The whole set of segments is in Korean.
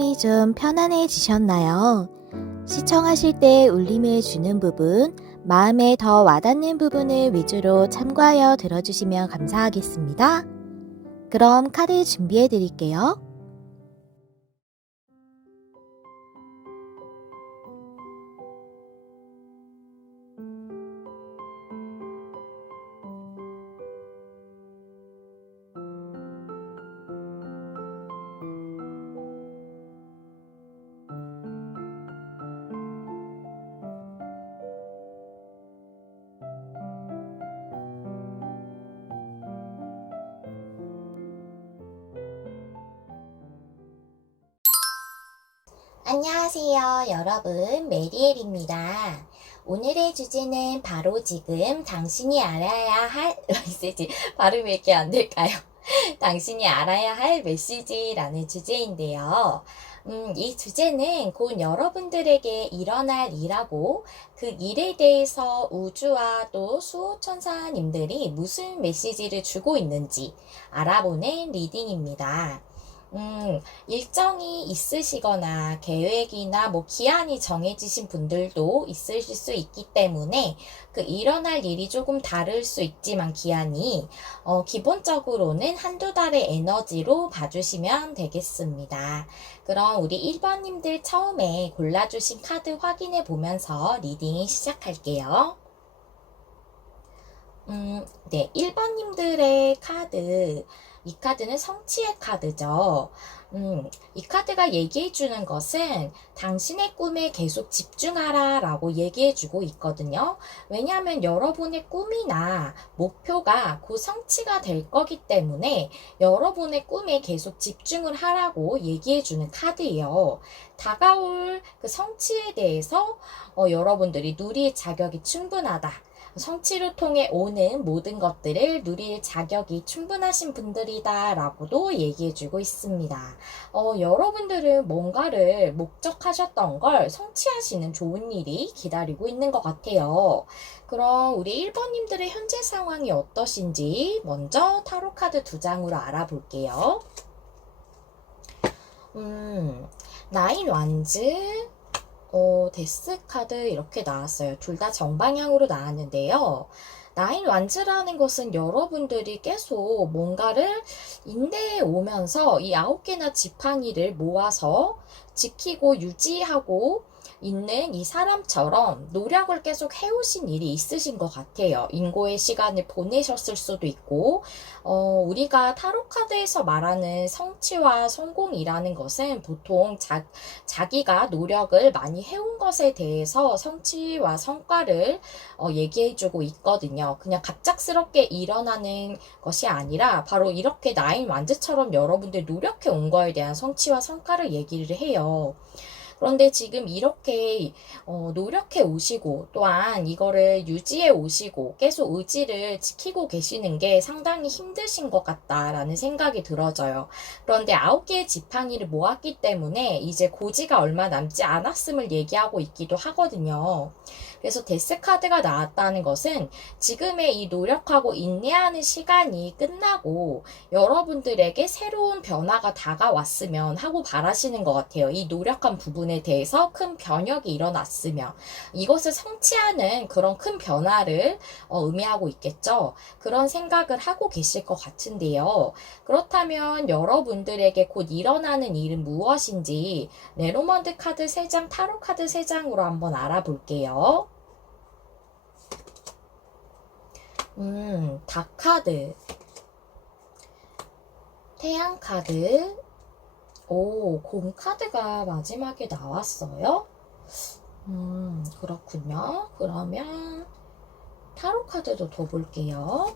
마음이 좀 편안해지셨나요? 시청하실 때 울림을 주는 부분, 마음에 더 와닿는 부분을 위주로 참고하여 들어주시면 감사하겠습니다. 그럼 카드 준비해 드릴게요. 안녕하세요, 여러분. 메리엘입니다. 오늘의 주제는 바로 지금 당신이 알아야 할 메시지, 발음이 왜 이렇게 안 될까요? 당신이 알아야 할 메시지라는 주제인데요. 이 주제는 곧 여러분들에게 일어날 일하고 그 일에 대해서 우주와 또 수호천사님들이 무슨 메시지를 주고 있는지 알아보는 리딩입니다. 일정이 있으시거나 계획이나 기한이 정해지신 분들도 있으실 수 있기 때문에 그 일어날 일이 조금 다를 수 있지만 기한이 기본적으로는 한두 달의 에너지로 봐주시면 되겠습니다. 그럼 우리 1번님들 처음에 골라주신 카드 확인해 보면서 리딩 시작할게요. 네, 1번님들의 카드, 이 카드는 성취의 카드죠. 이 카드가 얘기해주는 것은 당신의 꿈에 계속 집중하라 라고 얘기해주고 있거든요. 왜냐하면 여러분의 꿈이나 목표가 곧 성취가 될 거기 때문에 여러분의 꿈에 계속 집중을 하라고 얘기해주는 카드예요. 다가올 그 성취에 대해서 여러분들이 누릴 자격이 충분하다. 성취를 통해 오는 모든 것들을 누릴 자격이 충분하신 분들이다 라고도 얘기해주고 있습니다. 여러분들은 뭔가를 목적하셨던 걸 성취하시는 좋은 일이 기다리고 있는 것 같아요. 그럼 우리 1번님들의 현재 상황이 어떠신지 먼저 타로카드 2장으로 알아볼게요. 나인 완즈, 데스 카드 이렇게 나왔어요. 둘 다 정방향으로 나왔는데요. 나인 완즈라는 것은 여러분들이 계속 뭔가를 인내해 오면서 이 9개나 지팡이를 모아서 지키고 유지하고 있는 이 사람처럼 노력을 계속 해오신 일이 있으신 것 같아요. 인고의 시간을 보내셨을 수도 있고, 우리가 타로카드에서 말하는 성취와 성공이라는 것은 보통 자기가 노력을 많이 해온 것에 대해서 성취와 성과를 얘기해주고 있거든요. 그냥 갑작스럽게 일어나는 것이 아니라 바로 이렇게 나인 완즈처럼 여러분들 노력해 온 거에 대한 성취와 성과를 얘기를 해요. 그런데 지금 이렇게 노력해 오시고 또한 이거를 유지해 오시고 계속 의지를 지키고 계시는 게 상당히 힘드신 것 같다라는 생각이 들어져요. 그런데 9개의 지팡이를 모았기 때문에 이제 고지가 얼마 남지 않았음을 얘기하고 있기도 하거든요. 그래서 데스카드가 나왔다는 것은 지금의 이 노력하고 인내하는 시간이 끝나고 여러분들에게 새로운 변화가 다가왔으면 하고 바라시는 것 같아요. 이 노력한 부분에 대해서 큰 변혁이 일어났으면 이것을 성취하는 그런 큰 변화를 의미하고 있겠죠. 그런 생각을 하고 계실 것 같은데요. 그렇다면 여러분들에게 곧 일어나는 일은 무엇인지 레노먼드 카드 3장, 타로 카드 3장으로 한번 알아볼게요. 닭카드, 태양카드, 곰카드가 마지막에 나왔어요? 그렇군요. 그러면 타로카드도 더 볼게요.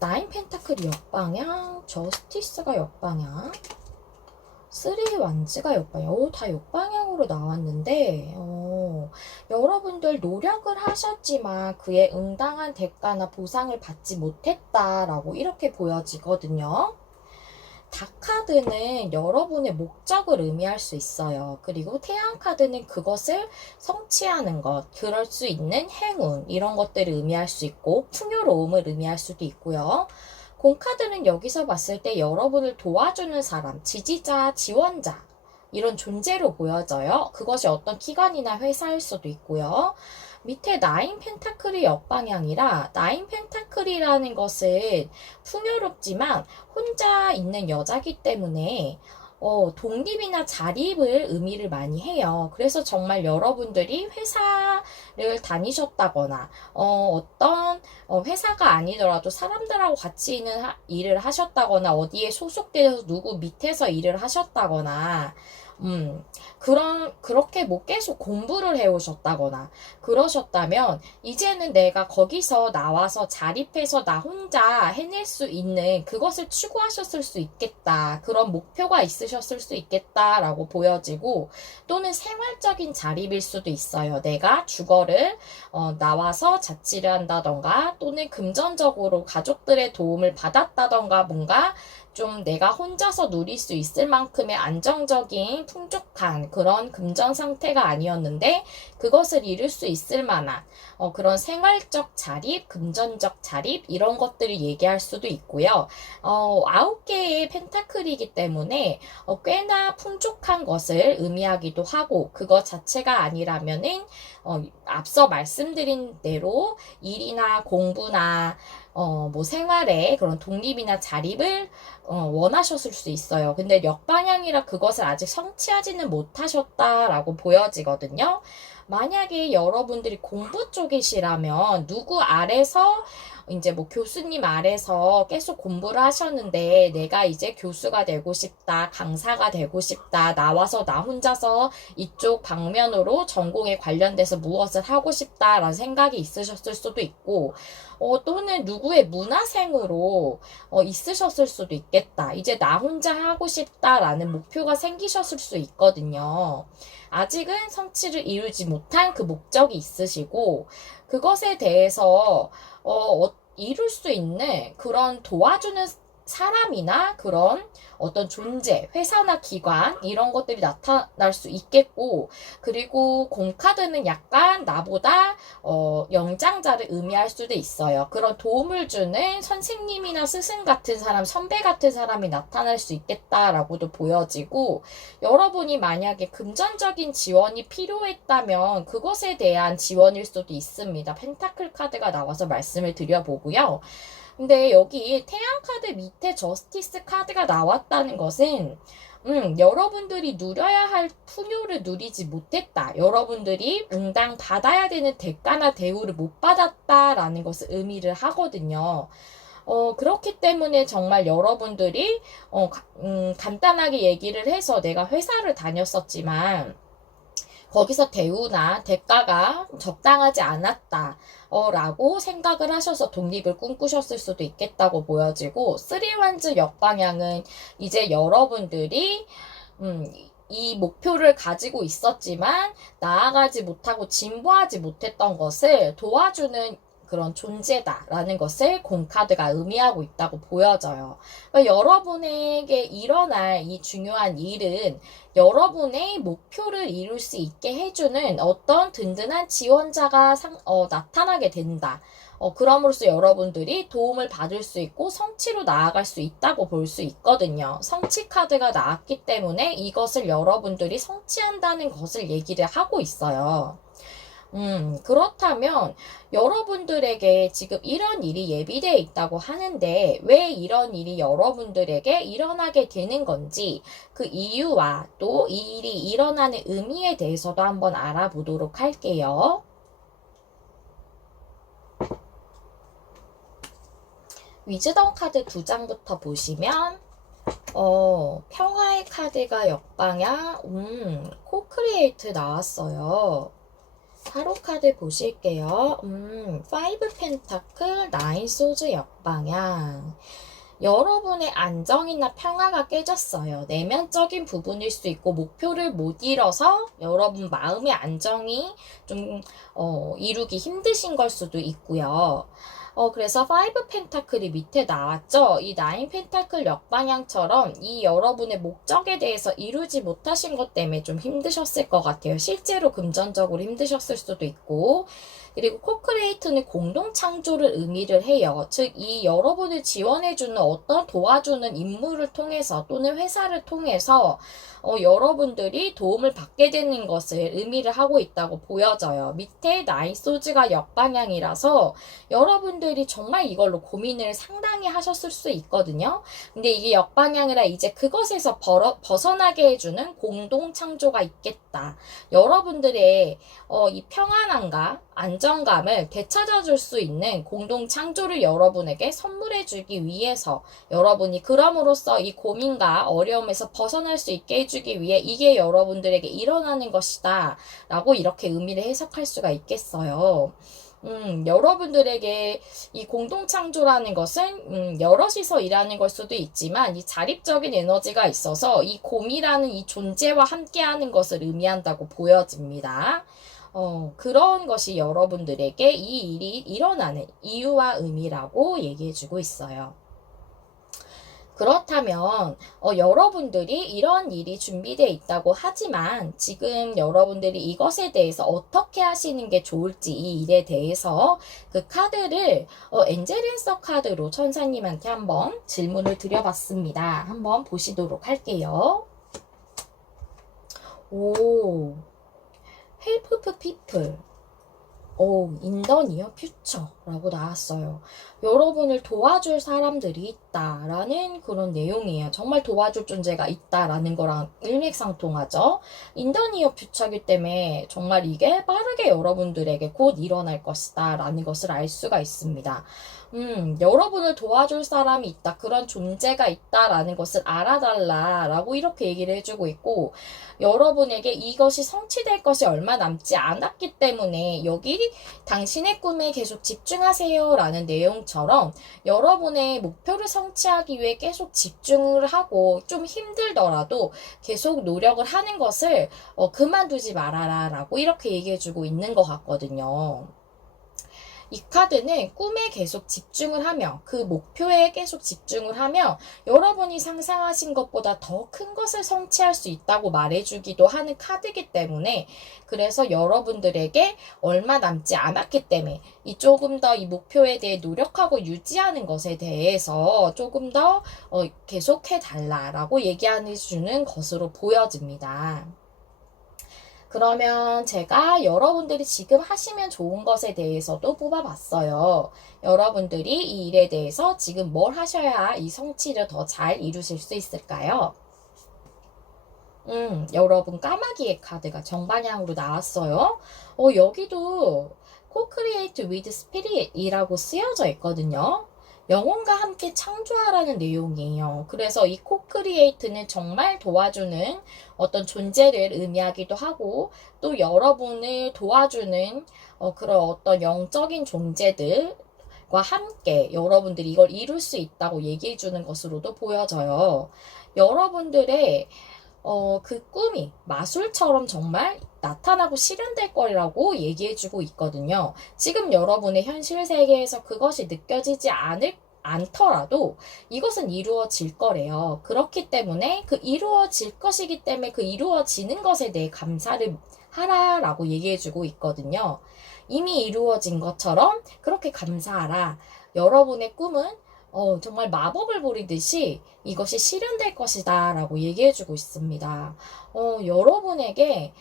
나인 펜타클이 역방향, 저스티스가 역방향, 쓰리 완즈가 역방향. 다 역방향으로 나왔는데 여러분들 노력을 하셨지만 그에 응당한 대가나 보상을 받지 못했다라고 이렇게 보여지거든요. 닭카드는 여러분의 목적을 의미할 수 있어요. 그리고 태양카드는 그것을 성취하는 것, 그럴 수 있는 행운, 이런 것들을 의미할 수 있고 풍요로움을 의미할 수도 있고요. 공카드는 여기서 봤을 때 여러분을 도와주는 사람, 지지자, 지원자, 이런 존재로 보여져요. 그것이 어떤 기관이나 회사일 수도 있고요. 밑에 나인 펜타클이 역방향이라, 나인 펜타클이라는 것은 풍요롭지만 혼자 있는 여자기 때문에 독립이나 자립을 의미를 많이 해요. 그래서 정말 여러분들이 회사를 다니셨다거나, 어떤 회사가 아니더라도 사람들하고 같이 있는 일을 하셨다거나, 어디에 소속되어서 누구 밑에서 일을 하셨다거나, 그렇게 뭐 계속 공부를 해오셨다거나, 그러셨다면, 이제는 내가 거기서 나와서 자립해서 나 혼자 해낼 수 있는 그것을 추구하셨을 수 있겠다. 그런 목표가 있으셨을 수 있겠다라고 보여지고, 또는 생활적인 자립일 수도 있어요. 내가 주거를, 나와서 자취를 한다던가, 또는 금전적으로 가족들의 도움을 받았다던가, 뭔가, 좀 내가 혼자서 누릴 수 있을 만큼의 안정적인 풍족한 그런 금전 상태가 아니었는데 그것을 이룰 수 있을 만한 그런 생활적 자립, 금전적 자립 이런 것들을 얘기할 수도 있고요. 9개의 펜타클이기 때문에 꽤나 풍족한 것을 의미하기도 하고 그것 자체가 아니라면은 앞서 말씀드린 대로 일이나 공부나 뭐 생활에 그런 독립이나 자립을 원하셨을 수 있어요. 근데 역방향이라 그것을 아직 성취하지는 못하셨다라고 보여지거든요. 만약에 여러분들이 공부 쪽이시라면 누구 아래서 이제 뭐 교수님 아래서 계속 공부를 하셨는데 내가 이제 교수가 되고 싶다, 강사가 되고 싶다, 나와서 나 혼자서 이쪽 방면으로 전공에 관련돼서 무엇을 하고 싶다라는 생각이 있으셨을 수도 있고 또는 누구의 문화생으로 있으셨을 수도 있겠다. 이제 나 혼자 하고 싶다라는 목표가 생기셨을 수 있거든요. 아직은 성취를 이루지 못한 그 목적이 있으시고 그것에 대해서 이룰 수 있는 그런 도와주는 사람이나 그런 어떤 존재, 회사나 기관 이런 것들이 나타날 수 있겠고 그리고 공카드는 약간 나보다 연장자를 의미할 수도 있어요. 그런 도움을 주는 선생님이나 스승 같은 사람, 선배 같은 사람이 나타날 수 있겠다라고도 보여지고 여러분이 만약에 금전적인 지원이 필요했다면 그것에 대한 지원일 수도 있습니다. 펜타클 카드가 나와서 말씀을 드려보고요. 근데 여기 태양 카드 밑에 저스티스 카드가 나왔다는 것은 여러분들이 누려야 할 풍요를 누리지 못했다. 여러분들이 응당 받아야 되는 대가나 대우를 못 받았다라는 것을 의미를 하거든요. 그렇기 때문에 정말 여러분들이 간단하게 얘기를 해서 내가 회사를 다녔었지만 거기서 대우나 대가가 적당하지 않았다. 라고 생각을 하셔서 독립을 꿈꾸셨을 수도 있겠다고 보여지고 쓰리완즈 역방향은 이제 여러분들이 이 목표를 가지고 있었지만 나아가지 못하고 진보하지 못했던 것을 도와주는 그런 존재다라는 것을 공카드가 의미하고 있다고 보여져요. 그러니까 여러분에게 일어날 이 중요한 일은 여러분의 목표를 이룰 수 있게 해주는 어떤 든든한 지원자가 나타나게 된다. 그럼으로써 여러분들이 도움을 받을 수 있고 성취로 나아갈 수 있다고 볼 수 있거든요. 성취 카드가 나왔기 때문에 이것을 여러분들이 성취한다는 것을 얘기를 하고 있어요. 그렇다면 여러분들에게 지금 이런 일이 예비되어 있다고 하는데 왜 이런 일이 여러분들에게 일어나게 되는 건지 그 이유와 또 이 일이 일어나는 의미에 대해서도 한번 알아보도록 할게요. 위즈덤 카드 2장부터 보시면 평화의 카드가 역방향, 코크리에이트 나왔어요. 타로 카드 보실게요. 5 펜타클, 9 소즈 역방향. 여러분의 안정이나 평화가 깨졌어요. 내면적인 부분일 수 있고 목표를 못 이뤄서 여러분 마음의 안정이 좀 이루기 힘드신 걸 수도 있고요. 그래서 5 펜타클이 밑에 나왔죠. 이 9 펜타클 역방향처럼 이 여러분의 목적에 대해서 이루지 못하신 것 때문에 좀 힘드셨을 것 같아요. 실제로 금전적으로 힘드셨을 수도 있고, 그리고 코크리에이트는 공동 창조를 의미를 해요. 즉, 이 여러분을 지원해주는 어떤 도와주는 인물을 통해서 또는 회사를 통해서 여러분들이 도움을 받게 되는 것을 의미를 하고 있다고 보여져요. 밑에 나인 소즈가 역방향이라서 여러분들이 정말 이걸로 고민을 상당히 하셨을 수 있거든요. 근데 이게 역방향이라 이제 그것에서 벗어나게 해주는 공동 창조가 있겠다. 여러분들의 이 평안함과 안정감을 되찾아줄 수 있는 공동 창조를 여러분에게 선물해주기 위해서 여러분이 그럼으로써 이 고민과 어려움에서 벗어날 수 있게 해주기 위해 이게 여러분들에게 일어나는 것이다 라고 이렇게 의미를 해석할 수가 있겠어요. 여러분들에게 이 공동창조라는 것은 여럿이서 일하는 걸 수도 있지만 이 자립적인 에너지가 있어서 이 곰이라는 이 존재와 함께하는 것을 의미한다고 보여집니다. 그런 것이 여러분들에게 이 일이 일어나는 이유와 의미라고 얘기해주고 있어요. 그렇다면 여러분들이 이런 일이 준비되어 있다고 하지만 지금 여러분들이 이것에 대해서 어떻게 하시는 게 좋을지 이 일에 대해서 그 카드를 엔젤앤서 카드로 천사님한테 한번 질문을 드려봤습니다. 한번 보시도록 할게요. 오, help people. in the near future 라고 나왔어요. 여러분을 도와줄 사람들이 있다라는 그런 내용이에요. 정말 도와줄 존재가 있다라는 거랑 일맥상통하죠. in the near future이기 때문에 정말 이게 빠르게 여러분들에게 곧 일어날 것이다 라는 것을 알 수가 있습니다. 여러분을 도와줄 사람이 있다. 그런 존재가 있다라는 것을 알아달라라고 이렇게 얘기를 해주고 있고, 여러분에게 이것이 성취될 것이 얼마 남지 않았기 때문에 여기 당신의 꿈에 계속 집중하세요 라는 내용처럼 여러분의 목표를 성취하기 위해 계속 집중을 하고 좀 힘들더라도 계속 노력을 하는 것을 그만두지 말아라 라고 이렇게 얘기해주고 있는 것 같거든요. 이 카드는 꿈에 계속 집중을 하며 그 목표에 계속 집중을 하며 여러분이 상상하신 것보다 더 큰 것을 성취할 수 있다고 말해주기도 하는 카드이기 때문에, 그래서 여러분들에게 얼마 남지 않았기 때문에 이 조금 더 이 목표에 대해 노력하고 유지하는 것에 대해서 조금 더 계속해 달라라고 얘기해 주는 것으로 보여집니다. 그러면 제가 여러분들이 지금 하시면 좋은 것에 대해서도 뽑아봤어요. 여러분들이 이 일에 대해서 지금 뭘 하셔야 이 성취를 더 잘 이루실 수 있을까요? 여러분 까마귀의 카드가 정방향으로 나왔어요. 여기도 Co-create with Spirit이라고 쓰여져 있거든요. 영혼과 함께 창조하라는 내용이에요. 그래서 이 코크리에이트는 정말 도와주는 어떤 존재를 의미하기도 하고, 또 여러분을 도와주는 그런 어떤 영적인 존재들과 함께 여러분들이 이걸 이룰 수 있다고 얘기해 주는 것으로도 보여져요. 여러분들의 그 꿈이 마술처럼 정말 나타나고 실현될 거라고 얘기해주고 있거든요. 지금 여러분의 현실 세계에서 그것이 느껴지지 않더라도 이것은 이루어질 거래요. 그렇기 때문에 그 이루어질 것이기 때문에 그 이루어지는 것에 대해 감사를 하라라고 얘기해주고 있거든요. 이미 이루어진 것처럼 그렇게 감사하라. 여러분의 꿈은 정말 마법을 부리듯이 이것이 실현될 것이다 라고 얘기해주고 있습니다. 여러분에게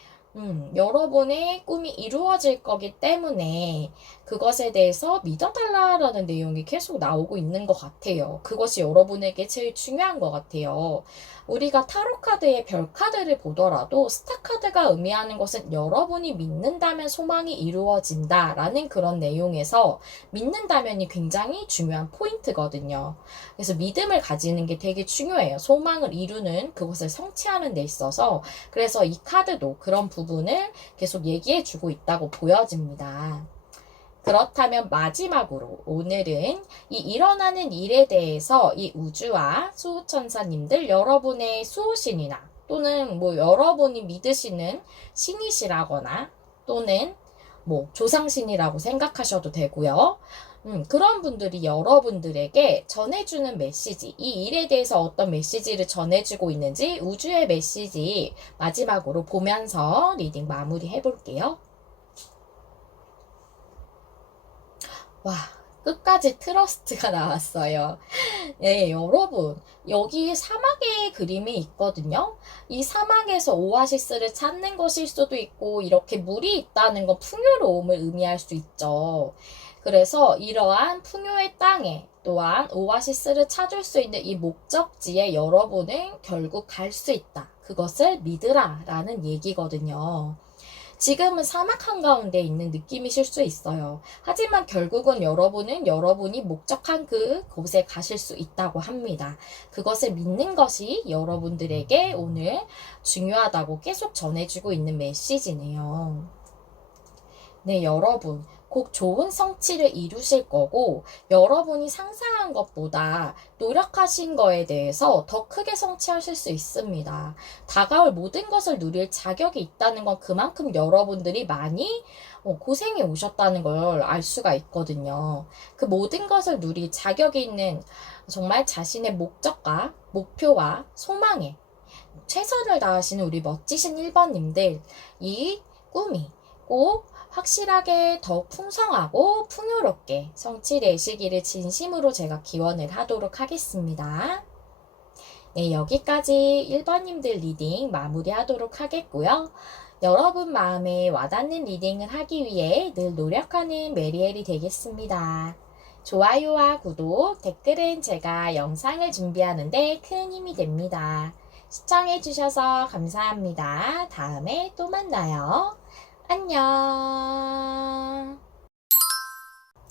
여러분의 꿈이 이루어질 거기 때문에 그것에 대해서 믿어달라라는 내용이 계속 나오고 있는 것 같아요. 그것이 여러분에게 제일 중요한 것 같아요. 우리가 타로 카드의 별 카드를 보더라도 스타 카드가 의미하는 것은 여러분이 믿는다면 소망이 이루어진다라는 그런 내용에서 믿는다면이 굉장히 중요한 포인트거든요. 그래서 믿음을 가지는 게 되게 중요해요. 소망을 이루는 그것을 성취하는 데 있어서. 그래서 이 카드도 그런 부분을 계속 얘기해 주고 있다고 보여집니다. 그렇다면 마지막으로 오늘은 이 일어나는 일에 대해서 이 우주와 수호천사님들, 여러분의 수호신이나 또는 뭐 여러분이 믿으시는 신이시라거나 또는 뭐 조상신이라고 생각하셔도 되고요. 그런 분들이 여러분들에게 전해주는 메시지, 이 일에 대해서 어떤 메시지를 전해주고 있는지 우주의 메시지 마지막으로 보면서 리딩 마무리 해볼게요. 와, 끝까지 트러스트가 나왔어요. 네, 여러분, 여기 사막의 그림이 있거든요. 이 사막에서 오아시스를 찾는 것일 수도 있고, 이렇게 물이 있다는 건 풍요로움을 의미할 수 있죠. 그래서 이러한 풍요의 땅에 또한 오아시스를 찾을 수 있는 이 목적지에 여러분은 결국 갈 수 있다. 그것을 믿으라 라는 얘기거든요. 지금은 사막 한가운데 있는 느낌이실 수 있어요. 하지만 결국은 여러분은 여러분이 목적한 그곳에 가실 수 있다고 합니다. 그것을 믿는 것이 여러분들에게 오늘 중요하다고 계속 전해주고 있는 메시지네요. 네, 여러분. 꼭 좋은 성취를 이루실 거고, 여러분이 상상한 것보다 노력하신 거에 대해서 더 크게 성취하실 수 있습니다. 다가올 모든 것을 누릴 자격이 있다는 건 그만큼 여러분들이 많이 고생해 오셨다는 걸 알 수가 있거든요. 그 모든 것을 누릴 자격이 있는 정말 자신의 목적과 목표와 소망에 최선을 다하시는 우리 멋지신 1번님들, 이 꿈이 꼭 확실하게 더욱 풍성하고 풍요롭게 성취되시기를 진심으로 제가 기원을 하도록 하겠습니다. 네, 여기까지 1번님들 리딩 마무리하도록 하겠고요. 여러분 마음에 와닿는 리딩을 하기 위해 늘 노력하는 메리엘이 되겠습니다. 좋아요와 구독, 댓글은 제가 영상을 준비하는데 큰 힘이 됩니다. 시청해주셔서 감사합니다. 다음에 또 만나요. 안녕.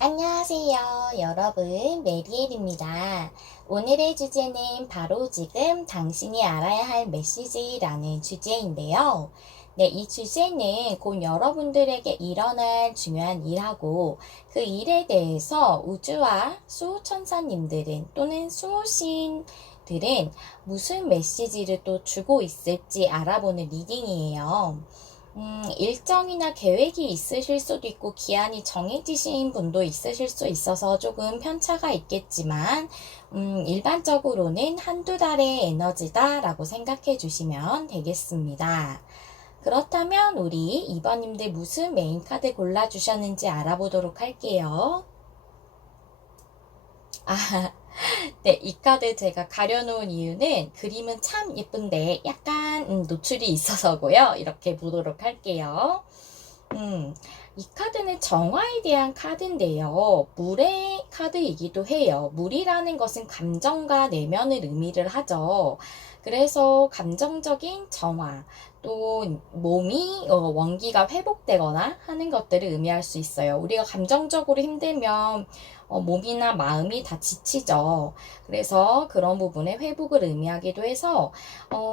안녕하세요, 여러분. 메리엘입니다. 오늘의 주제는 바로 지금 당신이 알아야 할 메시지라는 주제인데요. 네, 이 주제는 곧 여러분들에게 일어날 중요한 일하고 그 일에 대해서 우주와 수호천사님들은 또는 수호신들은 무슨 메시지를 또 주고 있을지 알아보는 리딩이에요. 일정이나 계획이 있으실 수도 있고 기한이 정해지신 분도 있으실 수 있어서 조금 편차가 있겠지만 일반적으로는 한두 달의 에너지다라고 생각해 주시면 되겠습니다. 그렇다면 우리 이번님들 무슨 메인 카드 골라주셨는지 알아보도록 할게요. 네, 이 카드 제가 가려놓은 이유는 그림은 참 예쁜데 약간 노출이 있어서고요. 이렇게 보도록 할게요. 이 카드는 정화에 대한 카드인데요. 물의 카드이기도 해요. 물이라는 것은 감정과 내면을 의미를 하죠. 그래서 감정적인 정화, 또 몸이 원기가 회복되거나 하는 것들을 의미할 수 있어요. 우리가 감정적으로 힘들면 몸이나 마음이 다 지치죠. 그래서 그런 부분의 회복을 의미하기도 해서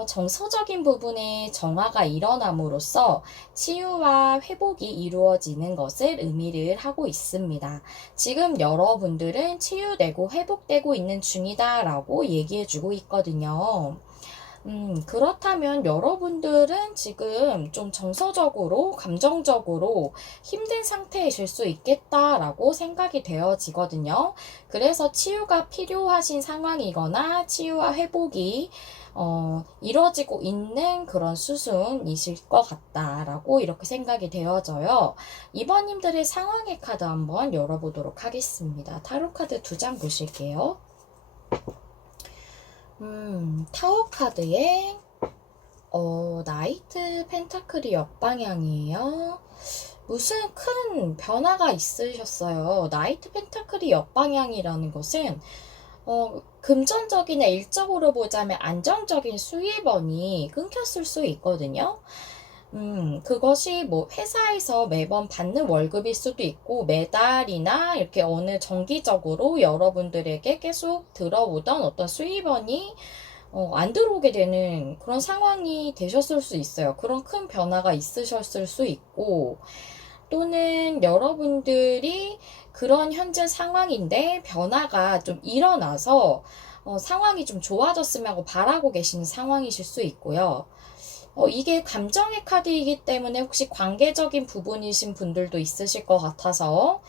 정서적인 부분에 정화가 일어남으로써 치유와 회복이 이루어지는 것을 의미를 하고 있습니다. 지금 여러분들은 치유되고 회복되고 있는 중이다라고 얘기해주고 있거든요. 그렇다면 여러분들은 지금 좀 정서적으로, 감정적으로 힘든 상태이실 수 있겠다라고 생각이 되어지거든요. 그래서 치유가 필요하신 상황이거나 치유와 회복이 이루어지고 있는 그런 수순이실 것 같다라고 이렇게 생각이 되어져요. 이번님들의 상황의 카드 한번 열어보도록 하겠습니다. 타로 카드 2장 보실게요. 타워 카드에 나이트 펜타클이 역방향이에요. 무슨 큰 변화가 있으셨어요. 나이트 펜타클이 역방향이라는 것은 금전적이나 일적으로 보자면 안정적인 수입원이 끊겼을 수 있거든요. 그것이 뭐 회사에서 매번 받는 월급일 수도 있고 매달이나 이렇게 어느 정기적으로 여러분들에게 계속 들어오던 어떤 수입원이 안 들어오게 되는 그런 상황이 되셨을 수 있어요. 그런 큰 변화가 있으셨을 수 있고 또는 여러분들이 그런 현재 상황인데 변화가 좀 일어나서 상황이 좀 좋아졌으면 하고 바라고 계시는 상황이실 수 있고요. 이게 감정의 카드이기 때문에 혹시 관계적인 부분이신 분들도 있으실 것 같아서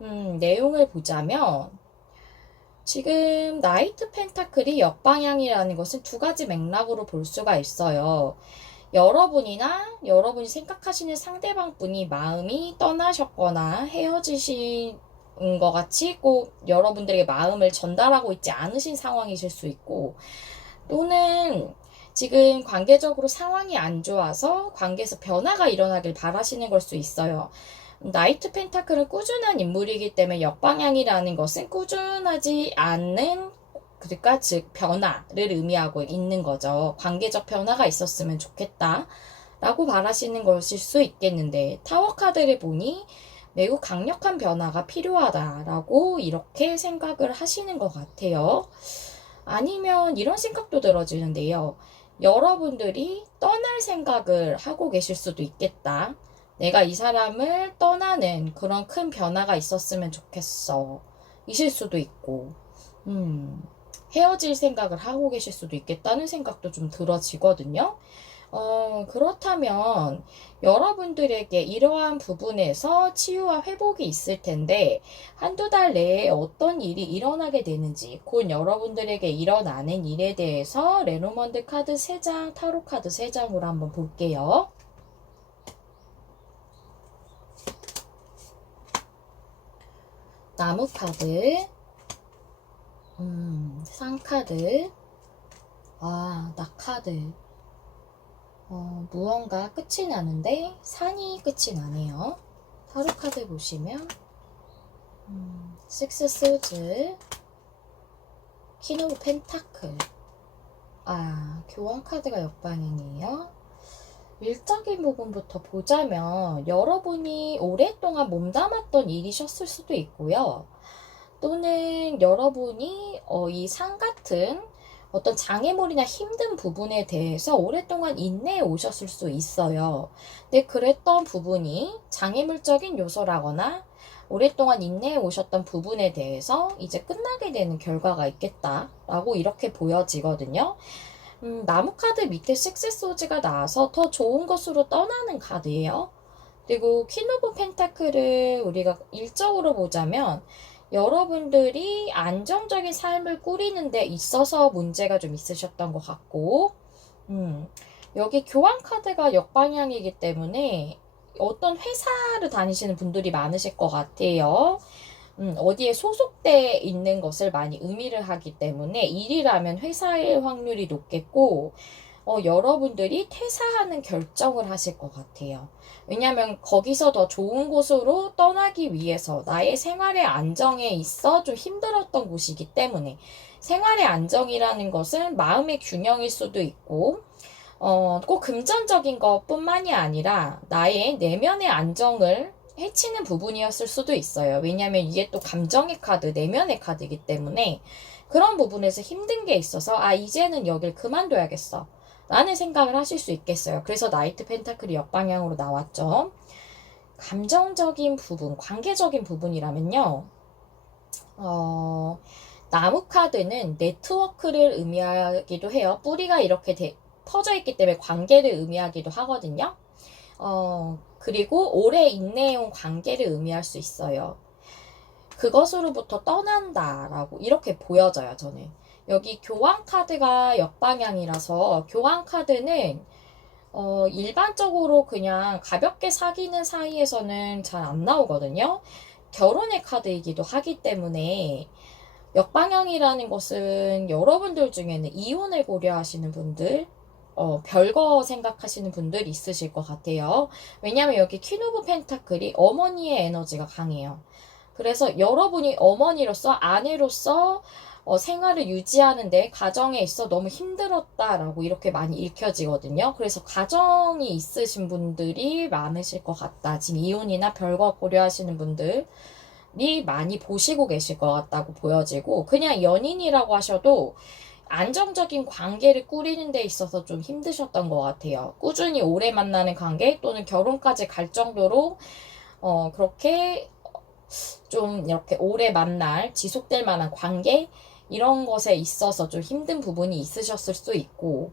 내용을 보자면 지금 나이트 펜타클이 역방향이라는 것은 두 가지 맥락으로 볼 수가 있어요. 여러분이나 여러분이 생각하시는 상대방 분이 마음이 떠나셨거나 헤어지신 것 같이 꼭 여러분들에게 마음을 전달하고 있지 않으신 상황이실 수 있고, 또는 지금 관계적으로 상황이 안 좋아서 관계에서 변화가 일어나길 바라시는 걸 수 있어요. 나이트 펜타클은 꾸준한 인물이기 때문에 역방향이라는 것은 꾸준하지 않는, 그러니까 즉 변화를 의미하고 있는 거죠. 관계적 변화가 있었으면 좋겠다 라고 바라시는 것일 수 있겠는데, 타워 카드를 보니 매우 강력한 변화가 필요하다라고 이렇게 생각을 하시는 것 같아요. 아니면 이런 생각도 들어지는데요. 여러분들이 떠날 생각을 하고 계실 수도 있겠다. 내가 이 사람을 떠나는 그런 큰 변화가 있었으면 좋겠어. 이실 수도 있고, 헤어질 생각을 하고 계실 수도 있겠다는 생각도 좀 들어지거든요. 그렇다면 여러분들에게 이러한 부분에서 치유와 회복이 있을 텐데, 한두 달 내에 어떤 일이 일어나게 되는지, 곧 여러분들에게 일어나는 일에 대해서 레노먼드 카드 3장, 타로 카드 3장으로 한번 볼게요. 나무 카드, 상 카드, 나 카드. 무언가 끝이 나는데 산이 끝이 나네요. 타로 카드 보시면 식스 소즈, 퀸 오브 펜타클. 교원 카드가 역방향이에요. 일적인 부분부터 보자면 여러분이 오랫동안 몸담았던 일이셨을 수도 있고요. 또는 여러분이 이 상 같은 어떤 장애물이나 힘든 부분에 대해서 오랫동안 인내해 오셨을 수 있어요. 근데 그랬던 부분이 장애물적인 요소라거나 오랫동안 인내해 오셨던 부분에 대해서 이제 끝나게 되는 결과가 있겠다라고 이렇게 보여지거든요. 나무 카드 밑에 식스 소즈가 나와서 더 좋은 것으로 떠나는 카드예요. 그리고 퀸 오브 펜타클을 우리가 일적으로 보자면 여러분들이 안정적인 삶을 꾸리는 데 있어서 문제가 좀 있으셨던 것 같고, 여기 교환 카드가 역방향이기 때문에 어떤 회사를 다니시는 분들이 많으실 것 같아요. 어디에 소속돼 있는 것을 많이 의미를 하기 때문에 일이라면 회사일 확률이 높겠고, 여러분들이 퇴사하는 결정을 하실 것 같아요. 왜냐하면 거기서 더 좋은 곳으로 떠나기 위해서 나의 생활의 안정에 있어 좀 힘들었던 곳이기 때문에, 생활의 안정이라는 것은 마음의 균형일 수도 있고, 꼭 금전적인 것뿐만이 아니라 나의 내면의 안정을 해치는 부분이었을 수도 있어요. 왜냐하면 이게 또 감정의 카드, 내면의 카드이기 때문에 그런 부분에서 힘든 게 있어서 이제는 여길 그만둬야겠어 라는 생각을 하실 수 있겠어요. 그래서 나이트 펜타클이 역방향으로 나왔죠. 감정적인 부분, 관계적인 부분이라면요. 나무 카드는 네트워크를 의미하기도 해요. 뿌리가 이렇게 퍼져 있기 때문에 관계를 의미하기도 하거든요. 그리고 오래 인내해온 관계를 의미할 수 있어요. 그것으로부터 떠난다라고 이렇게 보여져요, 저는. 여기 교환 카드가 역방향이라서 교환 카드는 일반적으로 그냥 가볍게 사귀는 사이에서는 잘 안 나오거든요. 결혼의 카드이기도 하기 때문에 역방향이라는 것은 여러분들 중에는 이혼을 고려하시는 분들, 별거 생각하시는 분들이 있으실 것 같아요. 왜냐하면 여기 퀸 오브 펜타클이 어머니의 에너지가 강해요. 그래서 여러분이 어머니로서, 아내로서 생활을 유지하는데 가정에 있어 너무 힘들었다라고 이렇게 많이 읽혀지거든요. 그래서 가정이 있으신 분들이 많으실 것 같다. 지금 이혼이나 별거 고려하시는 분들이 많이 보시고 계실 것 같다고 보여지고, 그냥 연인이라고 하셔도 안정적인 관계를 꾸리는 데 있어서 좀 힘드셨던 것 같아요. 꾸준히 오래 만나는 관계 또는 결혼까지 갈 정도로 그렇게 좀 이렇게 오래 만날 지속될 만한 관계 이런 것에 있어서 좀 힘든 부분이 있으셨을 수 있고,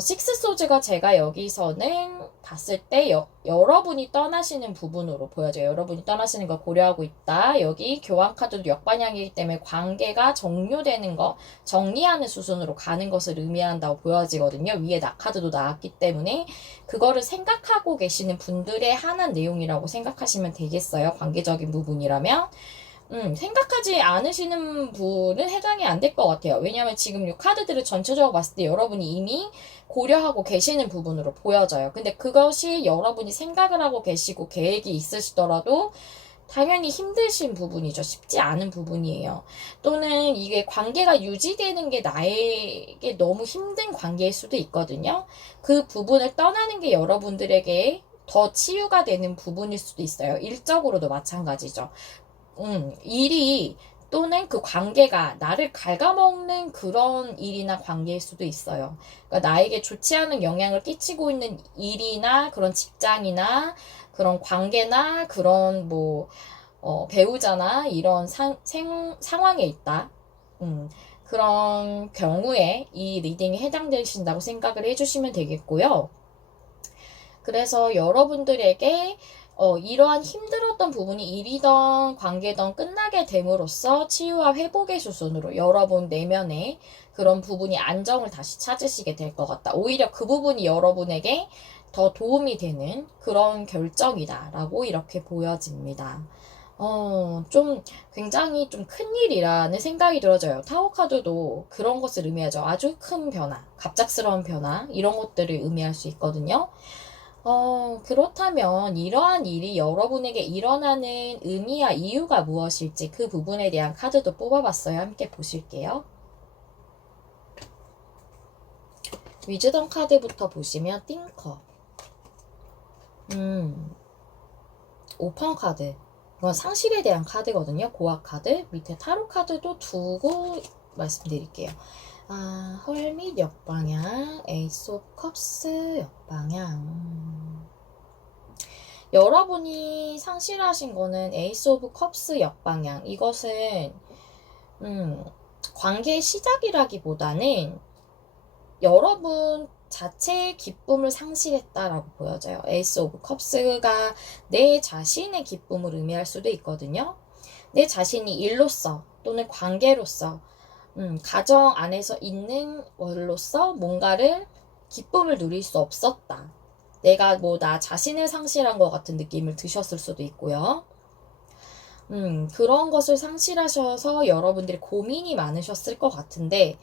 식스 소즈가 제가 여기서는 봤을 때 여러분이 떠나시는 부분으로 보여져요. 여러분이 떠나시는 걸 고려하고 있다. 여기 교환 카드도 역방향이기 때문에 관계가 종료되는 거, 정리하는 수순으로 가는 것을 의미한다고 보여지거든요. 위에 카드도 나왔기 때문에 그거를 생각하고 계시는 분들의 하나의 내용이라고 생각하시면 되겠어요. 관계적인 부분이라면. 생각하지 않으시는 분은 해당이 안 될 것 같아요. 왜냐하면 지금 이 카드들을 전체적으로 봤을 때 여러분이 이미 고려하고 계시는 부분으로 보여져요. 근데 그것이 여러분이 생각을 하고 계시고 계획이 있으시더라도 당연히 힘드신 부분이죠. 쉽지 않은 부분이에요. 또는 이게 관계가 유지되는 게 나에게 너무 힘든 관계일 수도 있거든요. 그 부분을 떠나는 게 여러분들에게 더 치유가 되는 부분일 수도 있어요. 일적으로도 마찬가지죠. 일이 또는 그 관계가 나를 갉아먹는 그런 일이나 관계일 수도 있어요. 그러니까 나에게 좋지 않은 영향을 끼치고 있는 일이나 그런 직장이나 그런 관계나 그런 배우자나 이런 상황에 있다. 그런 경우에 이 리딩에 해당되신다고 생각을 해주시면 되겠고요. 그래서 여러분들에게 이러한 힘들었던 부분이 일이던 관계던 끝나게 됨으로써 치유와 회복의 수순으로 여러분 내면에 그런 부분이 안정을 다시 찾으시게 될 것 같다. 오히려 그 부분이 여러분에게 더 도움이 되는 그런 결정이다라고 이렇게 보여집니다. 좀 굉장히 좀 큰일이라는 생각이 들어져요. 타워 카드도 그런 것을 의미하죠. 아주 큰 변화, 갑작스러운 변화, 이런 것들을 의미할 수 있거든요. 그렇다면 이러한 일이 여러분에게 일어나는 의미와 이유가 무엇일지 그 부분에 대한 카드도 뽑아봤어요. 함께 보실게요. 위즈덤 카드부터 보시면 띵커, 오펀 카드, 이건 상실에 대한 카드거든요. 고학 카드, 밑에 타로 카드도 두고 말씀드릴게요. 헐밋 역방향, 에이스 오브 컵스 역방향. 여러분이 상실하신 거는 에이스 오브 컵스 역방향. 이것은 관계의 시작이라기보다는 여러분 자체의 기쁨을 상실했다라고 보여져요. 에이스 오브 컵스가 내 자신의 기쁨을 의미할 수도 있거든요. 내 자신이 일로서 또는 관계로서 가정 안에서 있는 원로서 뭔가를 기쁨을 누릴 수 없었다. 내가 나 자신을 상실한 것 같은 느낌을 드셨을 수도 있고요. 그런 것을 상실하셔서 여러분들이 고민이 많으셨을 것 같은데,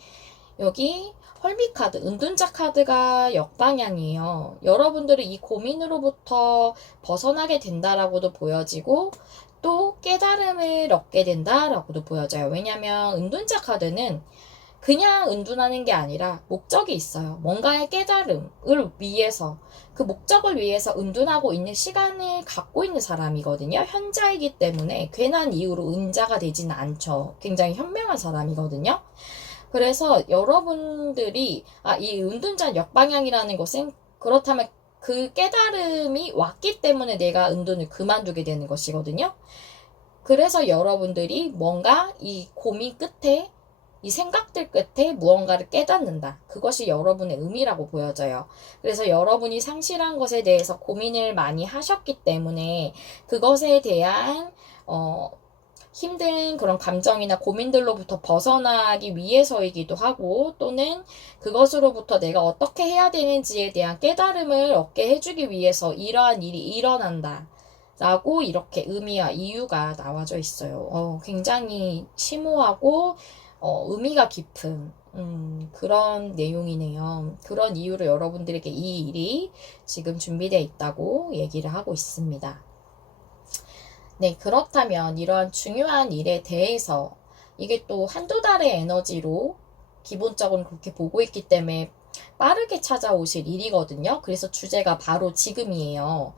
여기 헐밋 카드, 은둔자 카드가 역방향이에요. 여러분들은 이 고민으로부터 벗어나게 된다라고도 보여지고, 또 깨달음을 얻게 된다라고도 보여져요. 왜냐면 은둔자 카드는 그냥 은둔하는 게 아니라 목적이 있어요. 뭔가의 깨달음을 위해서, 그 목적을 위해서 은둔하고 있는 시간을 갖고 있는 사람이거든요. 현자이기 때문에 괜한 이유로 은자가 되지는 않죠. 굉장히 현명한 사람이거든요. 그래서 여러분들이 이 은둔자 역방향이라는 것은 그렇다면 그 깨달음이 왔기 때문에 내가 은둔을 그만두게 되는 것이거든요. 그래서 여러분들이 뭔가 이 고민 끝에 이 생각들 끝에 무언가를 깨닫는다. 그것이 여러분의 의미라고 보여져요. 그래서 여러분이 상실한 것에 대해서 고민을 많이 하셨기 때문에 그것에 대한 힘든 그런 감정이나 고민들로부터 벗어나기 위해서이기도 하고, 또는 그것으로부터 내가 어떻게 해야 되는지에 대한 깨달음을 얻게 해주기 위해서 이러한 일이 일어난다 라고 이렇게 의미와 이유가 나와져 있어요. 굉장히 심오하고 의미가 깊은 그런 내용이네요. 그런 이유로 여러분들에게 이 일이 지금 준비되어 있다고 얘기를 하고 있습니다. 네, 그렇다면 이러한 중요한 일에 대해서 이게 또 한두 달의 에너지로 기본적으로 그렇게 보고 있기 때문에 빠르게 찾아오실 일이거든요. 그래서 주제가 바로 지금이에요.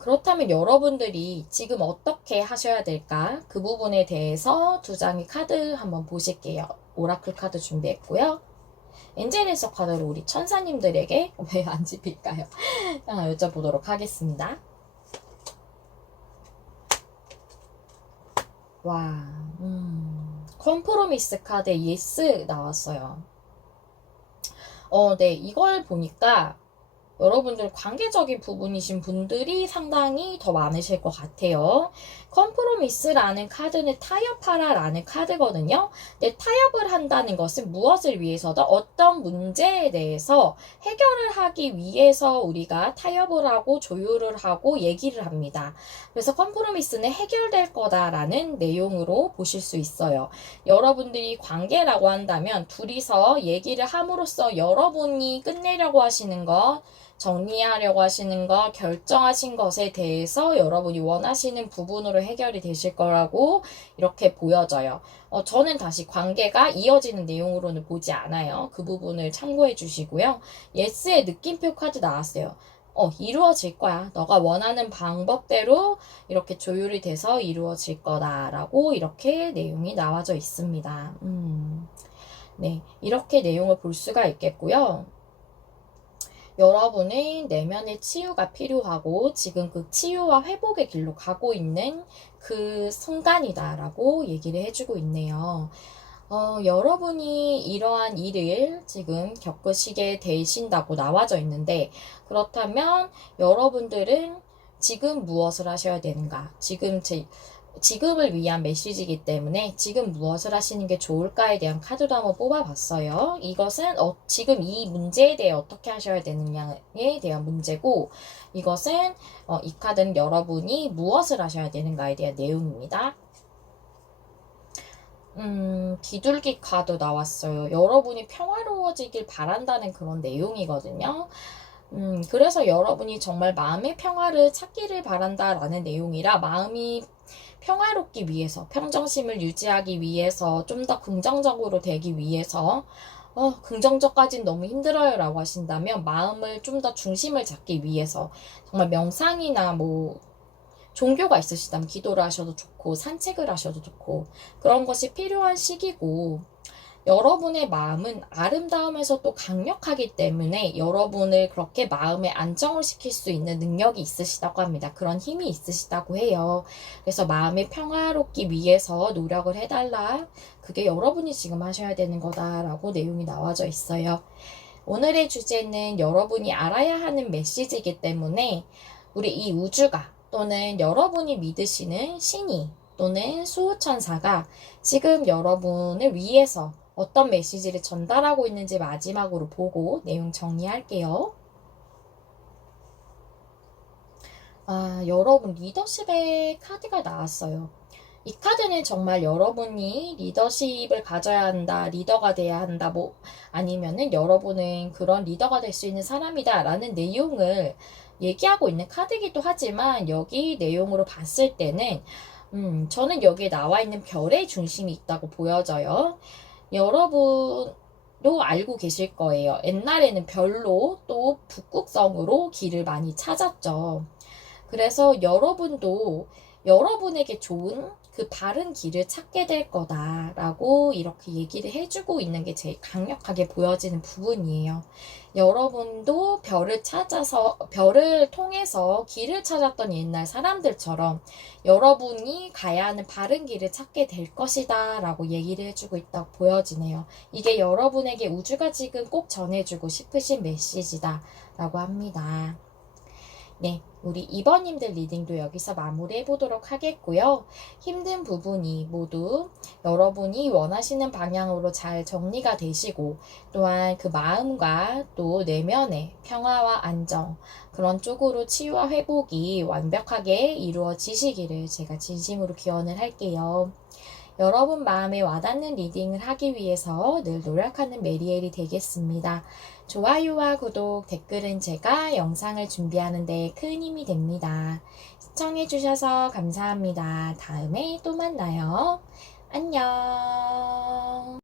그렇다면 여러분들이 지금 어떻게 하셔야 될까? 그 부분에 대해서 두 장의 카드 한번 보실게요. 오라클 카드 준비했고요. 엔젤에서 카드로 우리 천사님들에게 왜 안 집힐까요? 여쭤보도록 하겠습니다. 와, 컴프로미스 카드 예스 나왔어요. 네, 이걸 보니까 여러분들 관계적인 부분이신 분들이 상당히 더 많으실 것 같아요. 컴프로미스라는 카드는 타협하라라는 카드거든요. 근데 타협을 한다는 것은 무엇을 위해서든 어떤 문제에 대해서 해결을 하기 위해서 우리가 타협을 하고 조율을 하고 얘기를 합니다. 그래서 컴프로미스는 해결될 거다라는 내용으로 보실 수 있어요. 여러분들이 관계라고 한다면 둘이서 얘기를 함으로써 여러분이 끝내려고 하시는 것, 정리하려고 하시는 것, 결정하신 것에 대해서 여러분이 원하시는 부분으로 해결이 되실 거라고 이렇게 보여져요. 저는 다시 관계가 이어지는 내용으로는 보지 않아요. 그 부분을 참고해 주시고요. 예스의 느낌표 카드 나왔어요. 이루어질 거야. 너가 원하는 방법대로 이렇게 조율이 돼서 이루어질 거다라고 이렇게 내용이 나와져 있습니다. 네, 이렇게 내용을 볼 수가 있겠고요. 여러분의 내면의 치유가 필요하고 지금 그 치유와 회복의 길로 가고 있는 그 순간이다라고 얘기를 해주고 있네요. 여러분이 이러한 일을 지금 겪으시게 되신다고 나와져 있는데, 그렇다면 여러분들은 지금 무엇을 하셔야 되는가? 지금을 위한 메시지이기 때문에 지금 무엇을 하시는 게 좋을까에 대한 카드도 한번 뽑아봤어요. 이것은 지금 이 문제에 대해 어떻게 하셔야 되느냐에 대한 문제고, 이것은 이 카드는 여러분이 무엇을 하셔야 되는가에 대한 내용입니다. 비둘기 카드 나왔어요. 여러분이 평화로워지길 바란다는 그런 내용이거든요. 그래서 여러분이 정말 마음의 평화를 찾기를 바란다라는 내용이라 마음이 평화롭기 위해서, 평정심을 유지하기 위해서, 좀 더 긍정적으로 되기 위해서, 긍정적까지는 너무 힘들어요 라고 하신다면 마음을 좀 더 중심을 잡기 위해서 정말 명상이나 종교가 있으시다면 기도를 하셔도 좋고 산책을 하셔도 좋고 그런 것이 필요한 시기고, 여러분의 마음은 아름다움에서 또 강력하기 때문에 여러분을 그렇게 마음에 안정을 시킬 수 있는 능력이 있으시다고 합니다. 그런 힘이 있으시다고 해요. 그래서 마음이 평화롭기 위해서 노력을 해달라. 그게 여러분이 지금 하셔야 되는 거다라고 내용이 나와져 있어요. 오늘의 주제는 여러분이 알아야 하는 메시지이기 때문에 우리 이 우주가 또는 여러분이 믿으시는 신이 또는 수호천사가 지금 여러분을 위해서 어떤 메시지를 전달하고 있는지 마지막으로 보고 내용 정리할게요. 여러분 리더십의 카드가 나왔어요. 이 카드는 정말 여러분이 리더십을 가져야 한다, 리더가 돼야 한다, 아니면은 여러분은 그런 리더가 될 수 있는 사람이다 라는 내용을 얘기하고 있는 카드이기도 하지만 여기 내용으로 봤을 때는 저는 여기에 나와 있는 별의 중심이 있다고 보여져요. 여러분도 알고 계실 거예요. 옛날에는 별로 또 북극성으로 길을 많이 찾았죠. 그래서 여러분도 여러분에게 좋은 그 바른 길을 찾게 될 거다라고 이렇게 얘기를 해주고 있는 게 제일 강력하게 보여지는 부분이에요. 여러분도 별을 통해서 길을 찾았던 옛날 사람들처럼 여러분이 가야 하는 바른 길을 찾게 될 것이다 라고 얘기를 해주고 있다고 보여지네요. 이게 여러분에게 우주가 지금 꼭 전해주고 싶으신 메시지다 라고 합니다. 네, 우리 2번님들 리딩도 여기서 마무리해 보도록 하겠고요. 힘든 부분이 모두 여러분이 원하시는 방향으로 잘 정리가 되시고 또한 그 마음과 또 내면의 평화와 안정 그런 쪽으로 치유와 회복이 완벽하게 이루어지시기를 제가 진심으로 기원을 할게요. 여러분 마음에 와닿는 리딩을 하기 위해서 늘 노력하는 메리엘이 되겠습니다. 좋아요와 구독, 댓글은 제가 영상을 준비하는 데 큰 힘이 됩니다. 시청해주셔서 감사합니다. 다음에 또 만나요. 안녕.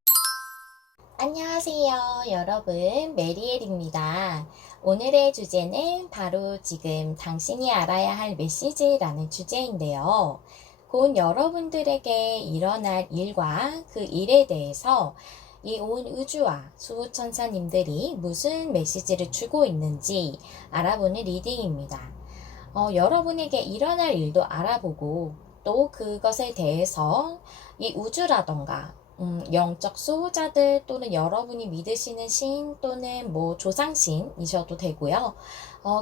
안녕하세요, 여러분. 메리엘입니다. 오늘의 주제는 바로 지금 당신이 알아야 할 메시지라는 주제인데요. 곧 여러분들에게 일어날 일과 그 일에 대해서 이 온 우주와 수호천사님들이 무슨 메시지를 주고 있는지 알아보는 리딩입니다. 여러분에게 일어날 일도 알아보고 또 그것에 대해서 이 우주라던가 영적 수호자들 또는 여러분이 믿으시는 신 또는 뭐 조상신이셔도 되고요.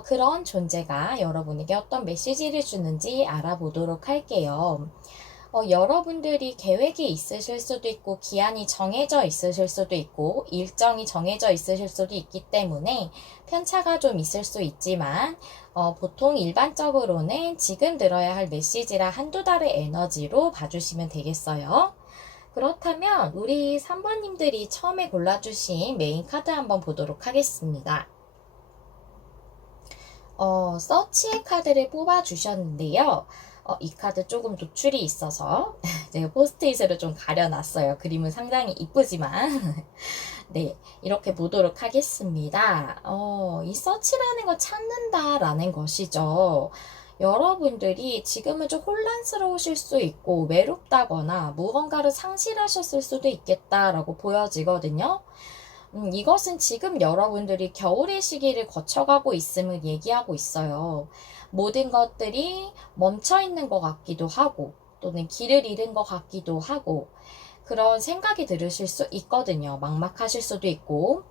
그런 존재가 여러분에게 어떤 메시지를 주는지 알아보도록 할게요. 여러분들이 계획이 있으실 수도 있고, 기한이 정해져 있으실 수도 있고, 일정이 정해져 있으실 수도 있기 때문에 편차가 좀 있을 수 있지만, 보통 일반적으로는 지금 들어야 할 메시지라 한두 달의 에너지로 봐주시면 되겠어요. 그렇다면 우리 3번님들이 처음에 골라주신 메인 카드 한번 보도록 하겠습니다. 서치의 카드를 뽑아주셨는데요. 이 카드 조금 노출이 있어서 제가 포스트잇으로 좀 가려놨어요. 그림은 상당히 이쁘지만 네, 이렇게 보도록 하겠습니다. 이 서치라는 거 찾는다라는 것이죠. 여러분들이 지금은 좀 혼란스러우실 수 있고 외롭다거나 무언가를 상실하셨을 수도 있겠다라고 보여지거든요. 이것은 지금 여러분들이 겨울의 시기를 거쳐가고 있음을 얘기하고 있어요. 모든 것들이 멈춰 있는 것 같기도 하고, 또는 길을 잃은 것 같기도 하고, 그런 생각이 들으실 수 있거든요. 막막하실 수도 있고.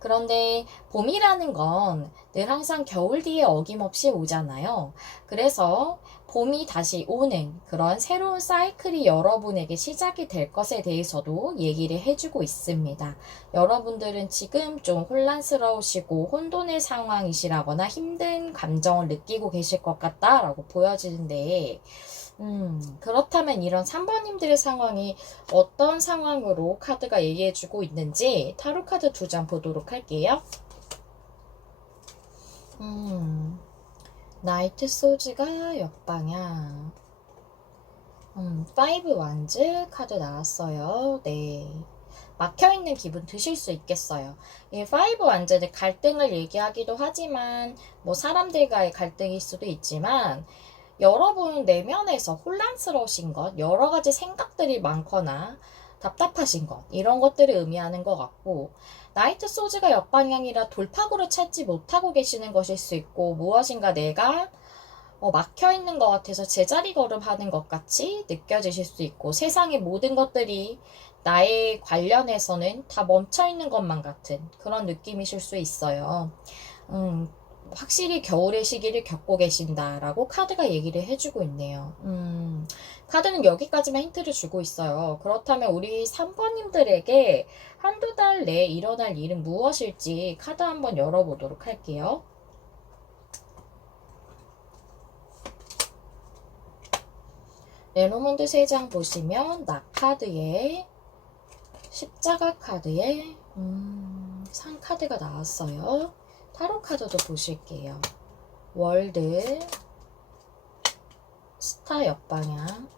그런데 봄이라는 건 늘 항상 겨울 뒤에 어김없이 오잖아요. 그래서 봄이 다시 오는 그런 새로운 사이클이 여러분에게 시작이 될 것에 대해서도 얘기를 해주고 있습니다. 여러분들은 지금 좀 혼란스러우시고 혼돈의 상황이시라거나 힘든 감정을 느끼고 계실 것 같다라고 보여지는데, 그렇다면 이런 3번님들의 상황이 어떤 상황으로 카드가 얘기해주고 있는지 타로 카드 2장 보도록 할게요. 나이트 소즈가 역방향. 5 완즈 카드 나왔어요. 네. 막혀있는 기분 드실 수 있겠어요. 이 5 완즈는 갈등을 얘기하기도 하지만, 뭐 사람들과의 갈등일 수도 있지만, 여러분 내면에서 혼란스러우신 것, 여러 가지 생각들이 많거나 답답하신 것, 이런 것들을 의미하는 것 같고, 나이트 소즈가 역방향이라 돌파구를 찾지 못하고 계시는 것일 수 있고, 무엇인가 내가 막혀있는 것 같아서 제자리 걸음하는 것 같이 느껴지실 수 있고, 세상의 모든 것들이 나에 관련해서는 다 멈춰있는 것만 같은 그런 느낌이실 수 있어요. 확실히 겨울의 시기를 겪고 계신다라고 카드가 얘기를 해주고 있네요. 카드는 여기까지만 힌트를 주고 있어요. 그렇다면 우리 3번님들에게 한두 달 내에 일어날 일은 무엇일지 카드 한번 열어보도록 할게요. 레노먼드 3장 보시면 낙카드에 십자가 카드에 상 카드가 나왔어요. 타로 카드도 보실게요. 월드, 스타 역방향,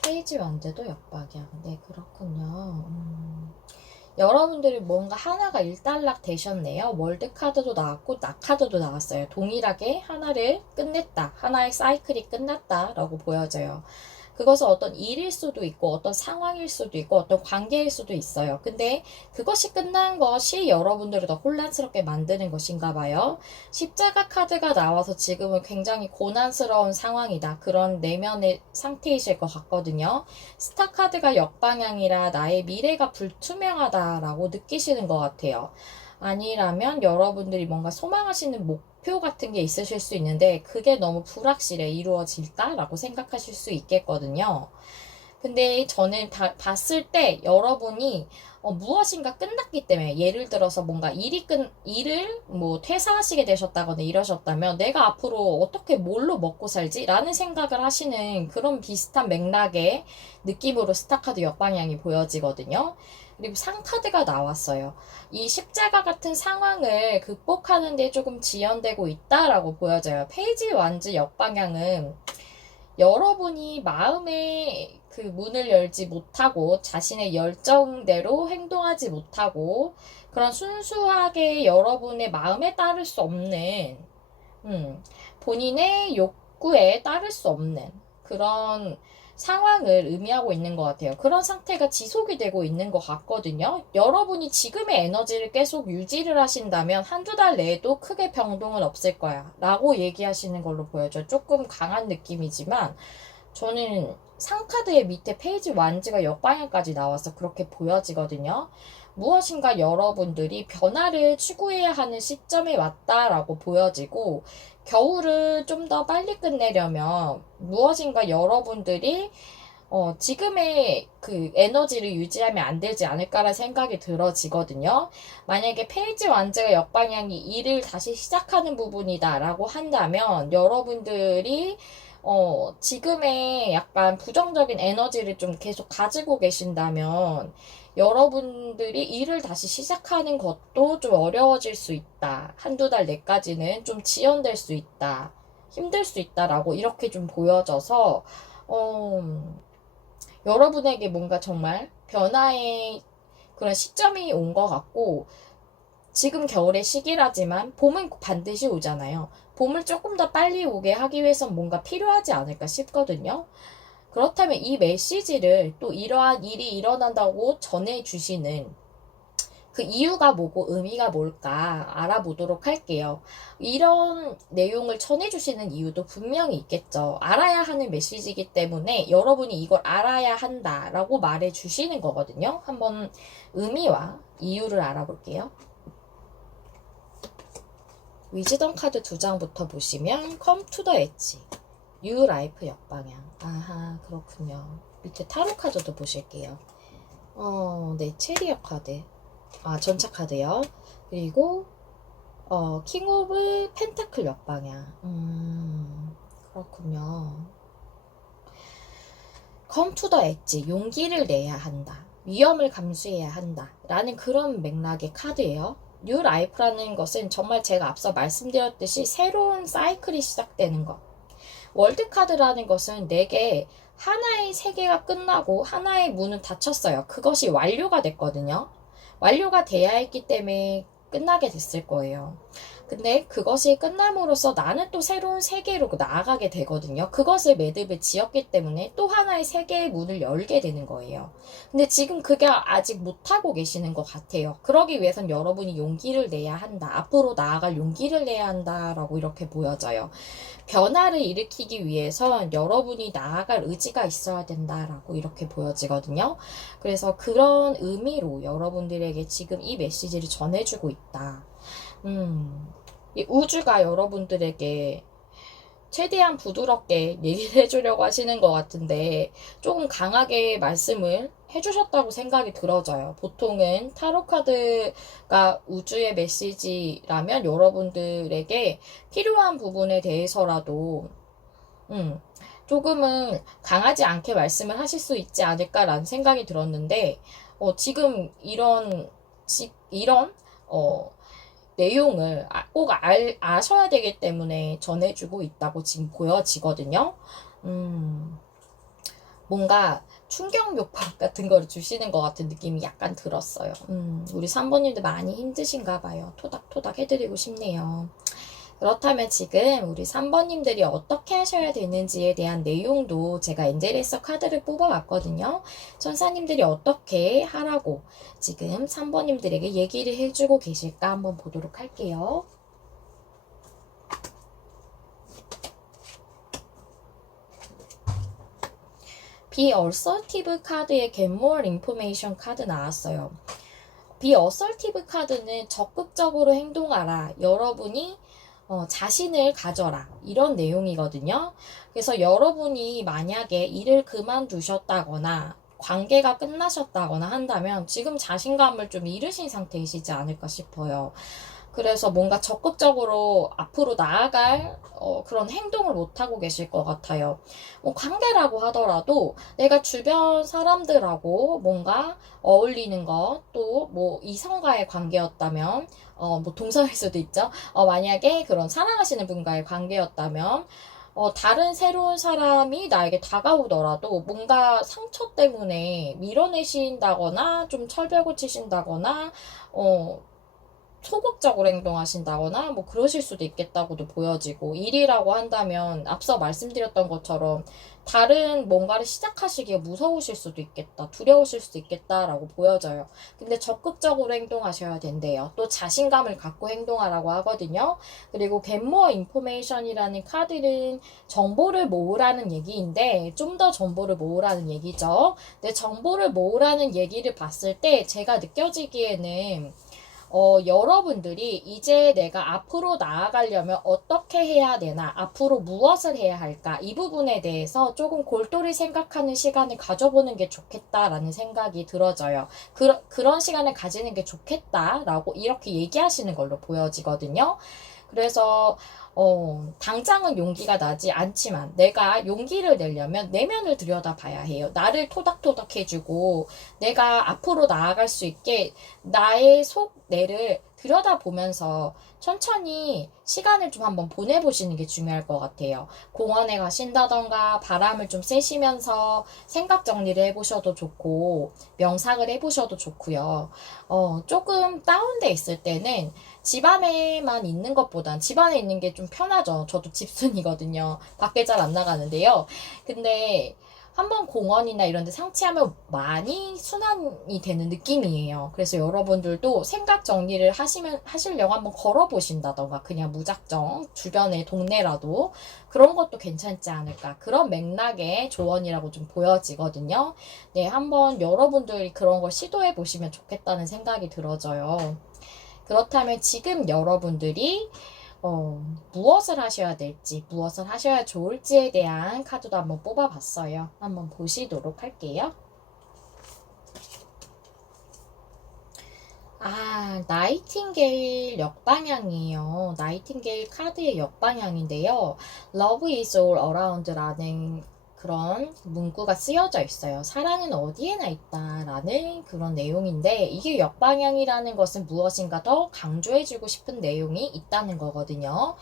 페이지 완드도 역방향. 네, 그렇군요. 여러분들이 뭔가 하나가 일단락 되셨네요. 월드 카드도 나왔고 낙 카드도 나왔어요. 동일하게 하나를 끝냈다. 하나의 사이클이 끝났다라고 보여져요. 그것은 어떤 일일 수도 있고 어떤 상황일 수도 있고 어떤 관계일 수도 있어요. 근데 그것이 끝난 것이 여러분들을 더 혼란스럽게 만드는 것인가 봐요. 십자가 카드가 나와서 지금은 굉장히 고난스러운 상황이다. 그런 내면의 상태이실 것 같거든요. 스타 카드가 역방향이라 나의 미래가 불투명하다라고 느끼시는 것 같아요. 아니라면 여러분들이 뭔가 소망하시는 목표 같은 게 있으실 수 있는데 그게 너무 불확실해 이루어질까라고 생각하실 수 있겠거든요. 근데 저는 봤을 때 여러분이 무엇인가 끝났기 때문에 예를 들어서 뭔가 일을 뭐 퇴사하시게 되셨다거나 이러셨다면 내가 앞으로 어떻게 뭘로 먹고 살지? 라는 생각을 하시는 그런 비슷한 맥락의 느낌으로 스타카드 역방향이 보여지거든요. 그리고 상카드가 나왔어요. 이 십자가 같은 상황을 극복하는 데 조금 지연되고 있다라고 보여져요. 페이지 완즈 역방향은 여러분이 마음의 그 문을 열지 못하고 자신의 열정대로 행동하지 못하고 그런 순수하게 여러분의 마음에 따를 수 없는 본인의 욕구에 따를 수 없는 그런 상황을 의미하고 있는 것 같아요. 그런 상태가 지속이 되고 있는 것 같거든요. 여러분이 지금의 에너지를 계속 유지를 하신다면 한두 달 내에도 크게 변동은 없을 거야 라고 얘기하시는 걸로 보여져요. 조금 강한 느낌이지만 저는 상카드의 밑에 페이지 완즈가 역방향까지 나와서 그렇게 보여지거든요. 무엇인가 여러분들이 변화를 추구해야 하는 시점에 왔다라고 보여지고, 겨울을 좀 더 빨리 끝내려면 무엇인가 여러분들이 지금의 그 에너지를 유지하면 안 되지 않을까라는 생각이 들어지거든요. 만약에 페이지 완즈가 역방향이 일을 다시 시작하는 부분이다라고 한다면 여러분들이 지금의 약간 부정적인 에너지를 좀 계속 가지고 계신다면 여러분들이 일을 다시 시작하는 것도 좀 어려워질 수 있다. 한두 달 내까지는 좀 지연될 수 있다. 힘들 수 있다라고 이렇게 좀 보여져서 여러분에게 뭔가 정말 변화의 그런 시점이 온 것 같고, 지금 겨울의 시기라지만 봄은 반드시 오잖아요. 봄을 조금 더 빨리 오게 하기 위해선 뭔가 필요하지 않을까 싶거든요. 그렇다면 이 메시지를 또 이러한 일이 일어난다고 전해주시는 그 이유가 뭐고 의미가 뭘까 알아보도록 할게요. 이런 내용을 전해주시는 이유도 분명히 있겠죠. 알아야 하는 메시지이기 때문에 여러분이 이걸 알아야 한다라고 말해주시는 거거든요. 한번 의미와 이유를 알아볼게요. 위즈덤 카드 2장부터 보시면 Come to the Edge, New Life 역방향. 아하, 그렇군요. 밑에 타로 카드도 보실게요. 네, 체리엇 카드. 전차 카드요. 그리고 킹 오브 펜타클 역방향. 그렇군요. Come to the edge, 용기를 내야 한다. 위험을 감수해야 한다. 라는 그런 맥락의 카드예요. 뉴 라이프라는 것은 정말 제가 앞서 말씀드렸듯이 새로운 사이클이 시작되는 것. 월드 카드라는 것은 내게 하나의 세계가 끝나고 하나의 문은 닫혔어요. 그것이 완료가 됐거든요. 완료가 돼야 했기 때문에 끝나게 됐을 거예요. 근데 그것이 끝남으로써 나는 또 새로운 세계로 나아가게 되거든요. 그것을 매듭을 지었기 때문에 또 하나의 세계의 문을 열게 되는 거예요. 근데 지금 그게 아직 못하고 계시는 것 같아요. 그러기 위해선 여러분이 용기를 내야 한다. 앞으로 나아갈 용기를 내야 한다라고 이렇게 보여져요. 변화를 일으키기 위해선 여러분이 나아갈 의지가 있어야 된다라고 이렇게 보여지거든요. 그래서 그런 의미로 여러분들에게 지금 이 메시지를 전해주고 있다. 이 우주가 여러분들에게 최대한 부드럽게 얘기를 해주려고 하시는 것 같은데 조금 강하게 말씀을 해주셨다고 생각이 들어져요. 보통은 타로 카드가 우주의 메시지라면 여러분들에게 필요한 부분에 대해서라도 조금은 강하지 않게 말씀을 하실 수 있지 않을까라는 생각이 들었는데 지금 이런 내용을 꼭 아셔야 되기 때문에 전해주고 있다고 지금 보여지거든요. 뭔가 충격 요법 같은 거를 주시는 것 같은 느낌이 약간 들었어요. 우리 3번님들 많이 힘드신가 봐요. 토닥토닥 해드리고 싶네요. 그렇다면 지금 우리 3번님들이 어떻게 하셔야 되는지에 대한 내용도 제가 엔젤에서 카드를 뽑아왔거든요. 천사님들이 어떻게 하라고 지금 3번님들에게 얘기를 해주고 계실까 한번 보도록 할게요. Be assertive 카드에 Get more information 카드 나왔어요. Be assertive 카드는 적극적으로 행동하라. 여러분이 자신을 가져라. 이런 내용이거든요. 그래서 여러분이 만약에 일을 그만두셨다거나 관계가 끝나셨다거나 한다면 지금 자신감을 좀 잃으신 상태이시지 않을까 싶어요. 그래서 뭔가 적극적으로 앞으로 나아갈 그런 행동을 못하고 계실 것 같아요. 관계라고 하더라도 내가 주변 사람들하고 뭔가 어울리는 것, 또 뭐 이성과의 관계였다면 뭐 동성일 수도 있죠. 만약에 그런 사랑하시는 분과의 관계였다면 다른 새로운 사람이 나에게 다가오더라도 뭔가 상처 때문에 밀어내신다거나 좀 철벽을 치신다거나 소극적으로 행동하신다거나 뭐 그러실 수도 있겠다고도 보여지고, 일이라고 한다면 앞서 말씀드렸던 것처럼 다른 뭔가를 시작하시기가 무서우실 수도 있겠다, 두려우실 수도 있겠다라고 보여져요. 근데 적극적으로 행동하셔야 된대요. 또 자신감을 갖고 행동하라고 하거든요. 그리고 get more information이라는 카드는 정보를 모으라는 얘기인데, 좀 더 정보를 모으라는 얘기죠. 근데 정보를 모으라는 얘기를 봤을 때 제가 느껴지기에는 여러분들이 이제 내가 앞으로 나아가려면 어떻게 해야 되나, 앞으로 무엇을 해야 할까, 이 부분에 대해서 조금 골똘히 생각하는 시간을 가져보는 게 좋겠다라는 생각이 들어져요. 그런 시간을 가지는 게 좋겠다라고 이렇게 얘기하시는 걸로 보여지거든요. 그래서 당장은 용기가 나지 않지만 내가 용기를 내려면 내면을 들여다봐야 해요. 나를 토닥토닥 해주고 내가 앞으로 나아갈 수 있게 나의 속내를 들여다보면서 천천히 시간을 좀 한번 보내보시는 게 중요할 것 같아요. 공원에 가신다던가 바람을 좀 쐬시면서 생각 정리를 해보셔도 좋고, 명상을 해보셔도 좋고요. 조금 다운돼 있을 때는 집안에만 있는 것보단 집안에 있는 게 좀 편하죠. 저도 집순이거든요. 밖에 잘 안 나가는데요. 근데 한번 공원이나 이런 데 상치하면 많이 순환이 되는 느낌이에요. 그래서 여러분들도 생각 정리를 하시려고 한번 걸어보신다던가, 그냥 무작정 주변의 동네라도 그런 것도 괜찮지 않을까. 그런 맥락의 조언이라고 좀 보여지거든요. 네, 한번 여러분들이 그런 걸 시도해 보시면 좋겠다는 생각이 들어져요. 그렇다면 지금 여러분들이 무엇을 하셔야 될지, 무엇을 하셔야 좋을지에 대한 카드도 한번 뽑아봤어요. 한번 보시도록 할게요. 나이팅게일 역방향이에요. 나이팅게일 카드의 역방향인데요. Love is all around라는 그런 문구가 쓰여져 있어요. 사랑은 어디에나 있다라는 그런 내용인데, 이게 역방향이라는 것은 무엇인가 더 강조해주고 싶은 내용이 있다는 거거든요.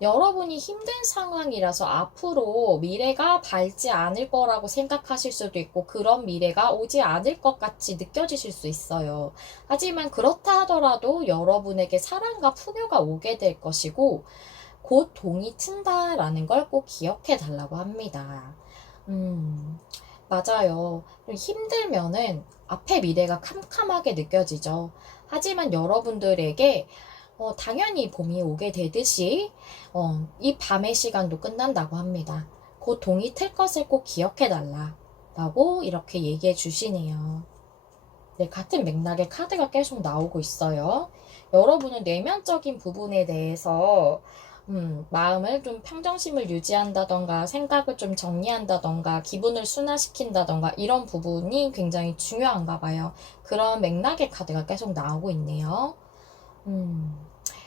여러분이 힘든 상황이라서 앞으로 미래가 밝지 않을 거라고 생각하실 수도 있고, 그런 미래가 오지 않을 것 같이 느껴지실 수 있어요. 하지만 그렇다 하더라도 여러분에게 사랑과 풍요가 오게 될 것이고, 곧 동이 트다라는 걸 꼭 기억해 달라고 합니다. 맞아요. 좀 힘들면은 앞에 미래가 캄캄하게 느껴지죠. 하지만 여러분들에게 당연히 봄이 오게 되듯이 이 밤의 시간도 끝난다고 합니다. 곧 동이 틀 것을 꼭 기억해 달라 라고 이렇게 얘기해 주시네요. 네, 같은 맥락의 카드가 계속 나오고 있어요. 여러분은 내면적인 부분에 대해서 마음을 좀 평정심을 유지한다던가, 생각을 좀 정리한다던가, 기분을 순화시킨다던가, 이런 부분이 굉장히 중요한가 봐요. 그런 맥락의 카드가 계속 나오고 있네요.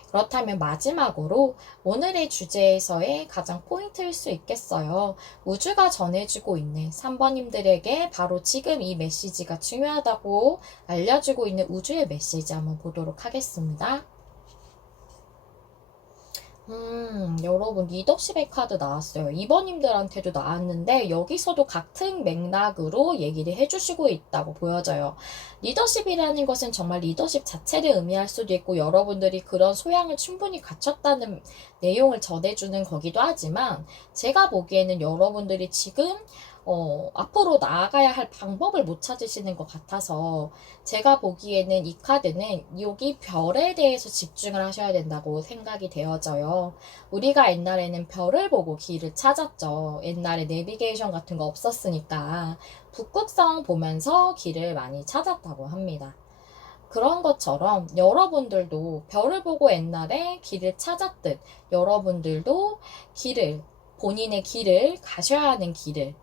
그렇다면 마지막으로 오늘의 주제에서의 가장 포인트일 수 있겠어요. 우주가 전해주고 있는 3번님들에게 바로 지금 이 메시지가 중요하다고 알려주고 있는 우주의 메시지 한번 보도록 하겠습니다. 여러분, 리더십의 카드 나왔어요. 2번님들한테도 나왔는데 여기서도 같은 맥락으로 얘기를 해주시고 있다고 보여져요. 리더십이라는 것은 정말 리더십 자체를 의미할 수도 있고, 여러분들이 그런 소양을 충분히 갖췄다는 내용을 전해주는 거기도 하지만, 제가 보기에는 여러분들이 지금 앞으로 나아가야 할 방법을 못 찾으시는 것 같아서, 제가 보기에는 이 카드는 여기 별에 대해서 집중을 하셔야 된다고 생각이 되어져요. 우리가 옛날에는 별을 보고 길을 찾았죠. 옛날에 내비게이션 같은 거 없었으니까 북극성 보면서 길을 많이 찾았다고 합니다. 그런 것처럼 여러분들도 별을 보고 옛날에 길을 찾았듯, 여러분들도 본인의 길을 가셔야 하는 길을,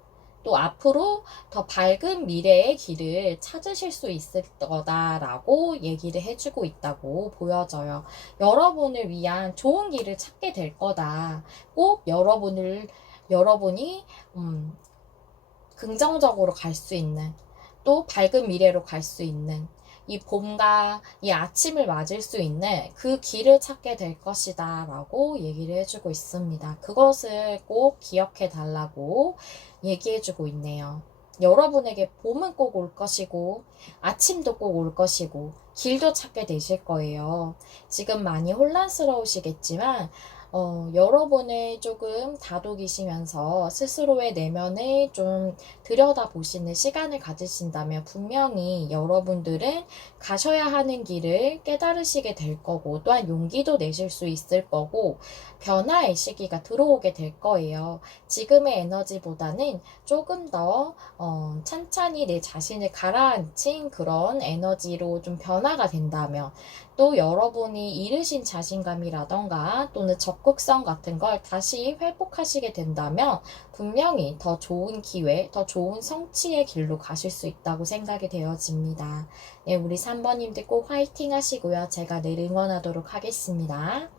또 앞으로 더 밝은 미래의 길을 찾으실 수 있을 거다라고 얘기를 해주고 있다고 보여져요. 여러분을 위한 좋은 길을 찾게 될 거다. 꼭 여러분이 긍정적으로 갈 수 있는, 또 밝은 미래로 갈 수 있는, 이 봄과 이 아침을 맞을 수 있는 그 길을 찾게 될 것이다 라고 얘기를 해주고 있습니다. 그것을 꼭 기억해 달라고 얘기해 주고 있네요. 여러분에게 봄은 꼭 올 것이고, 아침도 꼭 올 것이고, 길도 찾게 되실 거예요. 지금 많이 혼란스러우시겠지만, 여러분을 조금 다독이시면서 스스로의 내면을 좀 들여다보시는 시간을 가지신다면 분명히 여러분들은 가셔야 하는 길을 깨달으시게 될 거고, 또한 용기도 내실 수 있을 거고, 변화의 시기가 들어오게 될 거예요. 지금의 에너지보다는 조금 더 찬찬히 내 자신을 가라앉힌 그런 에너지로 좀 변화가 된다면, 또 여러분이 잃으신 자신감이라던가 또는 적극성 같은 걸 다시 회복하시게 된다면 분명히 더 좋은 기회, 더 좋은 성취의 길로 가실 수 있다고 생각이 되어집니다. 네, 우리 3번님들 꼭 화이팅 하시고요. 제가 늘 응원하도록 하겠습니다.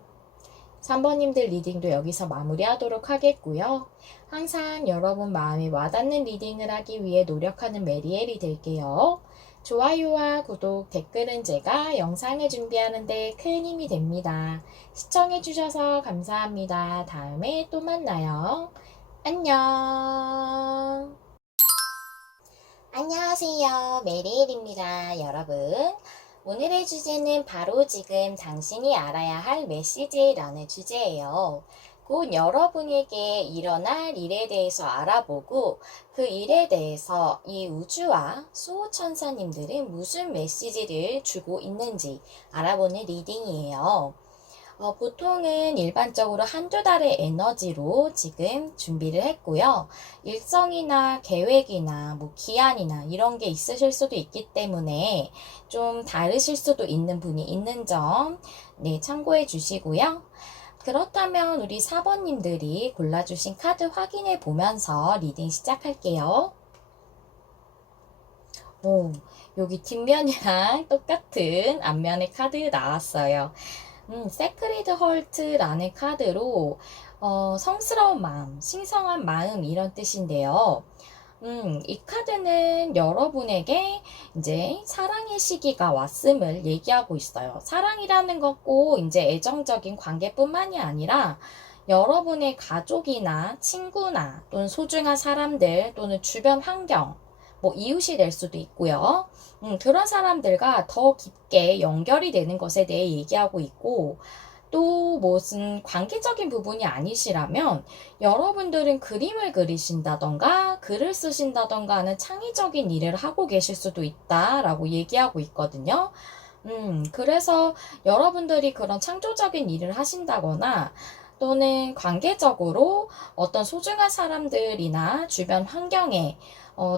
3번님들 리딩도 여기서 마무리하도록 하겠고요. 항상 여러분 마음에 와닿는 리딩을 하기 위해 노력하는 메리엘이 될게요. 좋아요와 구독, 댓글은 제가 영상을 준비하는데 큰 힘이 됩니다. 시청해주셔서 감사합니다. 다음에 또 만나요. 안녕. 안녕하세요. 메리엘입니다. 여러분. 오늘의 주제는 바로 지금 당신이 알아야 할 메시지라는 주제예요. 곧 여러분에게 일어날 일에 대해서 알아보고 그 일에 대해서 이 우주와 수호천사님들은 무슨 메시지를 주고 있는지 알아보는 리딩이에요. 보통은 일반적으로 한두 달의 에너지로 지금 준비를 했고요. 일정이나 계획이나 뭐 기한이나 이런 게 있으실 수도 있기 때문에 좀 다르실 수도 있는 분이 있는 점, 네, 참고해 주시고요. 그렇다면 우리 4번님들이 골라주신 카드 확인해 보면서 리딩 시작할게요. 오, 여기 뒷면이랑 똑같은 앞면의 카드 나왔어요. 세크리드 헐트라는 카드로 성스러운 마음, 신성한 마음 이런 뜻인데요. 이 카드는 여러분에게 이제 사랑의 시기가 왔음을 얘기하고 있어요. 사랑이라는 것 꼭 이제 애정적인 관계뿐만이 아니라 여러분의 가족이나 친구나 또는 소중한 사람들 또는 주변 환경, 뭐 이웃이 될 수도 있고요. 그런 사람들과 더 깊게 연결이 되는 것에 대해 얘기하고 있고, 또 무슨 관계적인 부분이 아니시라면 여러분들은 그림을 그리신다던가 글을 쓰신다던가 하는 창의적인 일을 하고 계실 수도 있다라고 얘기하고 있거든요. 그래서 여러분들이 그런 창조적인 일을 하신다거나 또는 관계적으로 어떤 소중한 사람들이나 주변 환경에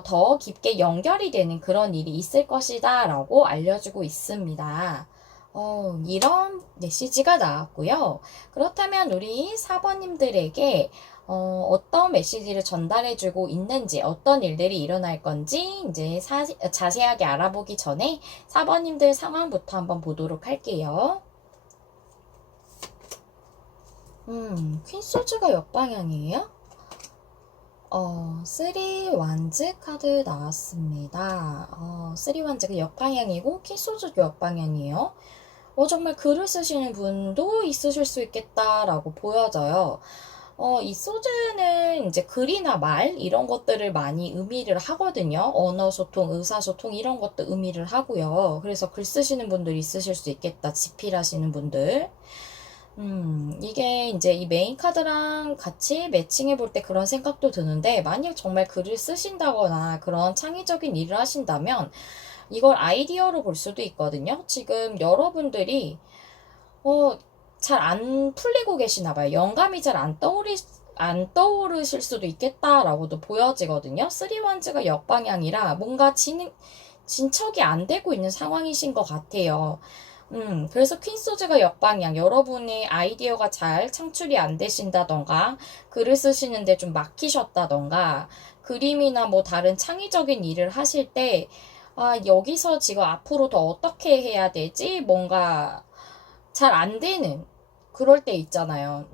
더 깊게 연결이 되는 그런 일이 있을 것이다 라고 알려주고 있습니다. 이런 메시지가 나왔고요. 그렇다면 우리 4번님들에게 어떤 메시지를 전달해주고 있는지, 어떤 일들이 일어날 건지 이제 자세하게 알아보기 전에 4번님들 상황부터 한번 보도록 할게요. 퀸소즈가 역방향이에요? 3완즈 카드 나왔습니다. 3완즈가 역방향이고 퀸소즈도 역방향이에요. 정말 글을 쓰시는 분도 있으실 수 있겠다라고 보여져요. 이 소즈는 이제 글이나 말 이런 것들을 많이 의미를 하거든요. 언어 소통, 의사소통 이런 것도 의미를 하고요. 그래서 글 쓰시는 분들 있으실 수 있겠다. 집필하시는 분들. 이게 이제 이 메인 카드랑 같이 매칭해 볼 때 그런 생각도 드는데, 만약 정말 글을 쓰신다거나 그런 창의적인 일을 하신다면 이걸 아이디어로 볼 수도 있거든요. 지금 여러분들이 잘 안 풀리고 계시나 봐요. 영감이 잘 안 떠오르실 수도 있겠다라고도 보여지거든요. 3원즈가 역방향이라 뭔가 진척이 안 되고 있는 상황이신 것 같아요. 그래서 퀸소즈가 역방향, 여러분의 아이디어가 잘 창출이 안 되신다던가, 글을 쓰시는데 좀 막히셨다던가, 그림이나 뭐 다른 창의적인 일을 하실 때, 여기서 지금 앞으로 더 어떻게 해야 되지? 뭔가 잘 안 되는, 그럴 때 있잖아요.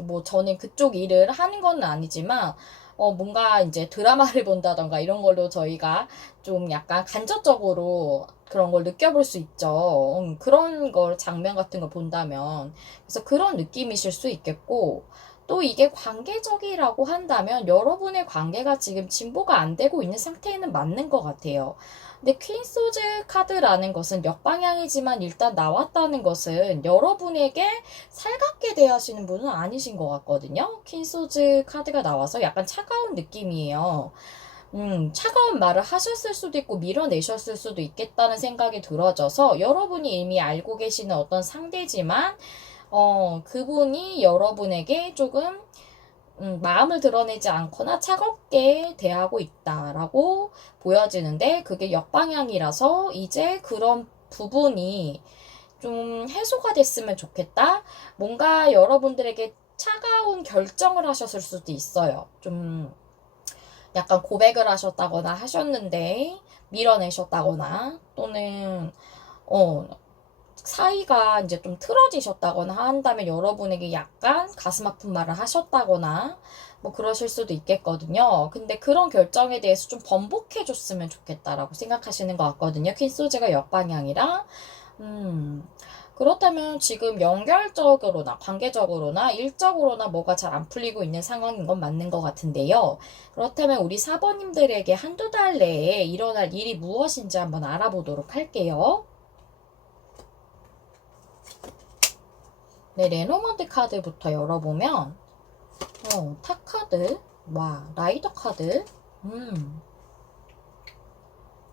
뭐 저는 그쪽 일을 하는 건 아니지만, 뭔가 이제 드라마를 본다던가 이런 걸로 저희가 좀 약간 간접적으로 그런 걸 느껴볼 수 있죠. 그런 걸 장면 같은 걸 본다면. 그래서 그런 느낌이실 수 있겠고, 또 이게 관계적이라고 한다면 여러분의 관계가 지금 진보가 안 되고 있는 상태에는 맞는 것 같아요. 근데 퀸 소즈 카드라는 것은 역방향이지만 일단 나왔다는 것은 여러분에게 살갑게 대하시는 분은 아니신 것 같거든요. 퀸 소즈 카드가 나와서 약간 차가운 느낌이에요. 차가운 말을 하셨을 수도 있고 밀어내셨을 수도 있겠다는 생각이 들어져서 여러분이 이미 알고 계시는 어떤 상대지만 그분이 여러분에게 조금 마음을 드러내지 않거나 차갑게 대하고 있다라고 보여지는데 그게 역방향이라서 이제 그런 부분이 좀 해소가 됐으면 좋겠다. 뭔가 여러분들에게 차가운 결정을 하셨을 수도 있어요. 좀 약간 고백을 하셨다거나 하셨는데 밀어내셨다거나 또는 사이가 이제 좀 틀어지셨다거나 한다면 여러분에게 약간 가슴 아픈 말을 하셨다거나 뭐 그러실 수도 있겠거든요. 근데 그런 결정에 대해서 좀 번복해 줬으면 좋겠다라고 생각하시는 것 같거든요. 퀸 소즈가 역방향이라. 그렇다면 지금 연결적으로나 관계적으로나 일적으로나 뭐가 잘 안 풀리고 있는 상황인 건 맞는 것 같은데요. 그렇다면 우리 사번님들에게 한두 달 내에 일어날 일이 무엇인지 한번 알아보도록 할게요. 네, 레노먼드 카드부터 열어보면 탑 카드, 와, 라이더 카드,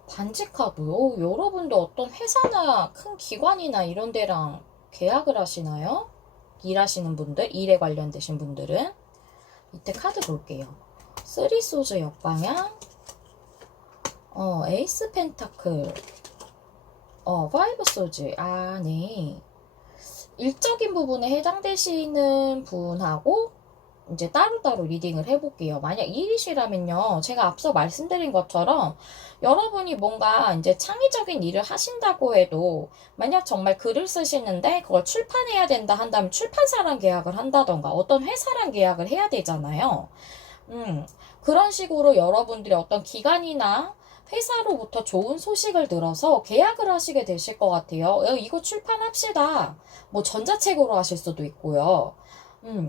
반지 카드. 여러분도 어떤 회사나 큰 기관이나 이런 데랑 계약을 하시나요? 일하시는 분들, 일에 관련되신 분들은 밑에 카드 볼게요. 쓰리 소즈 역방향, 에이스 펜타클, 파이브 소즈. 아, 네. 일적인 부분에 해당되시는 분하고 이제 따로따로 리딩을 해볼게요. 만약 일이시라면요, 제가 앞서 말씀드린 것처럼 여러분이 뭔가 이제 창의적인 일을 하신다고 해도 만약 정말 글을 쓰시는데 그걸 출판해야 된다 한다면 출판사랑 계약을 한다던가 어떤 회사랑 계약을 해야 되잖아요. 그런 식으로 여러분들이 어떤 기관이나 회사로부터 좋은 소식을 들어서 계약을 하시게 되실 것 같아요. 이거 출판합시다. 뭐 전자책으로 하실 수도 있고요.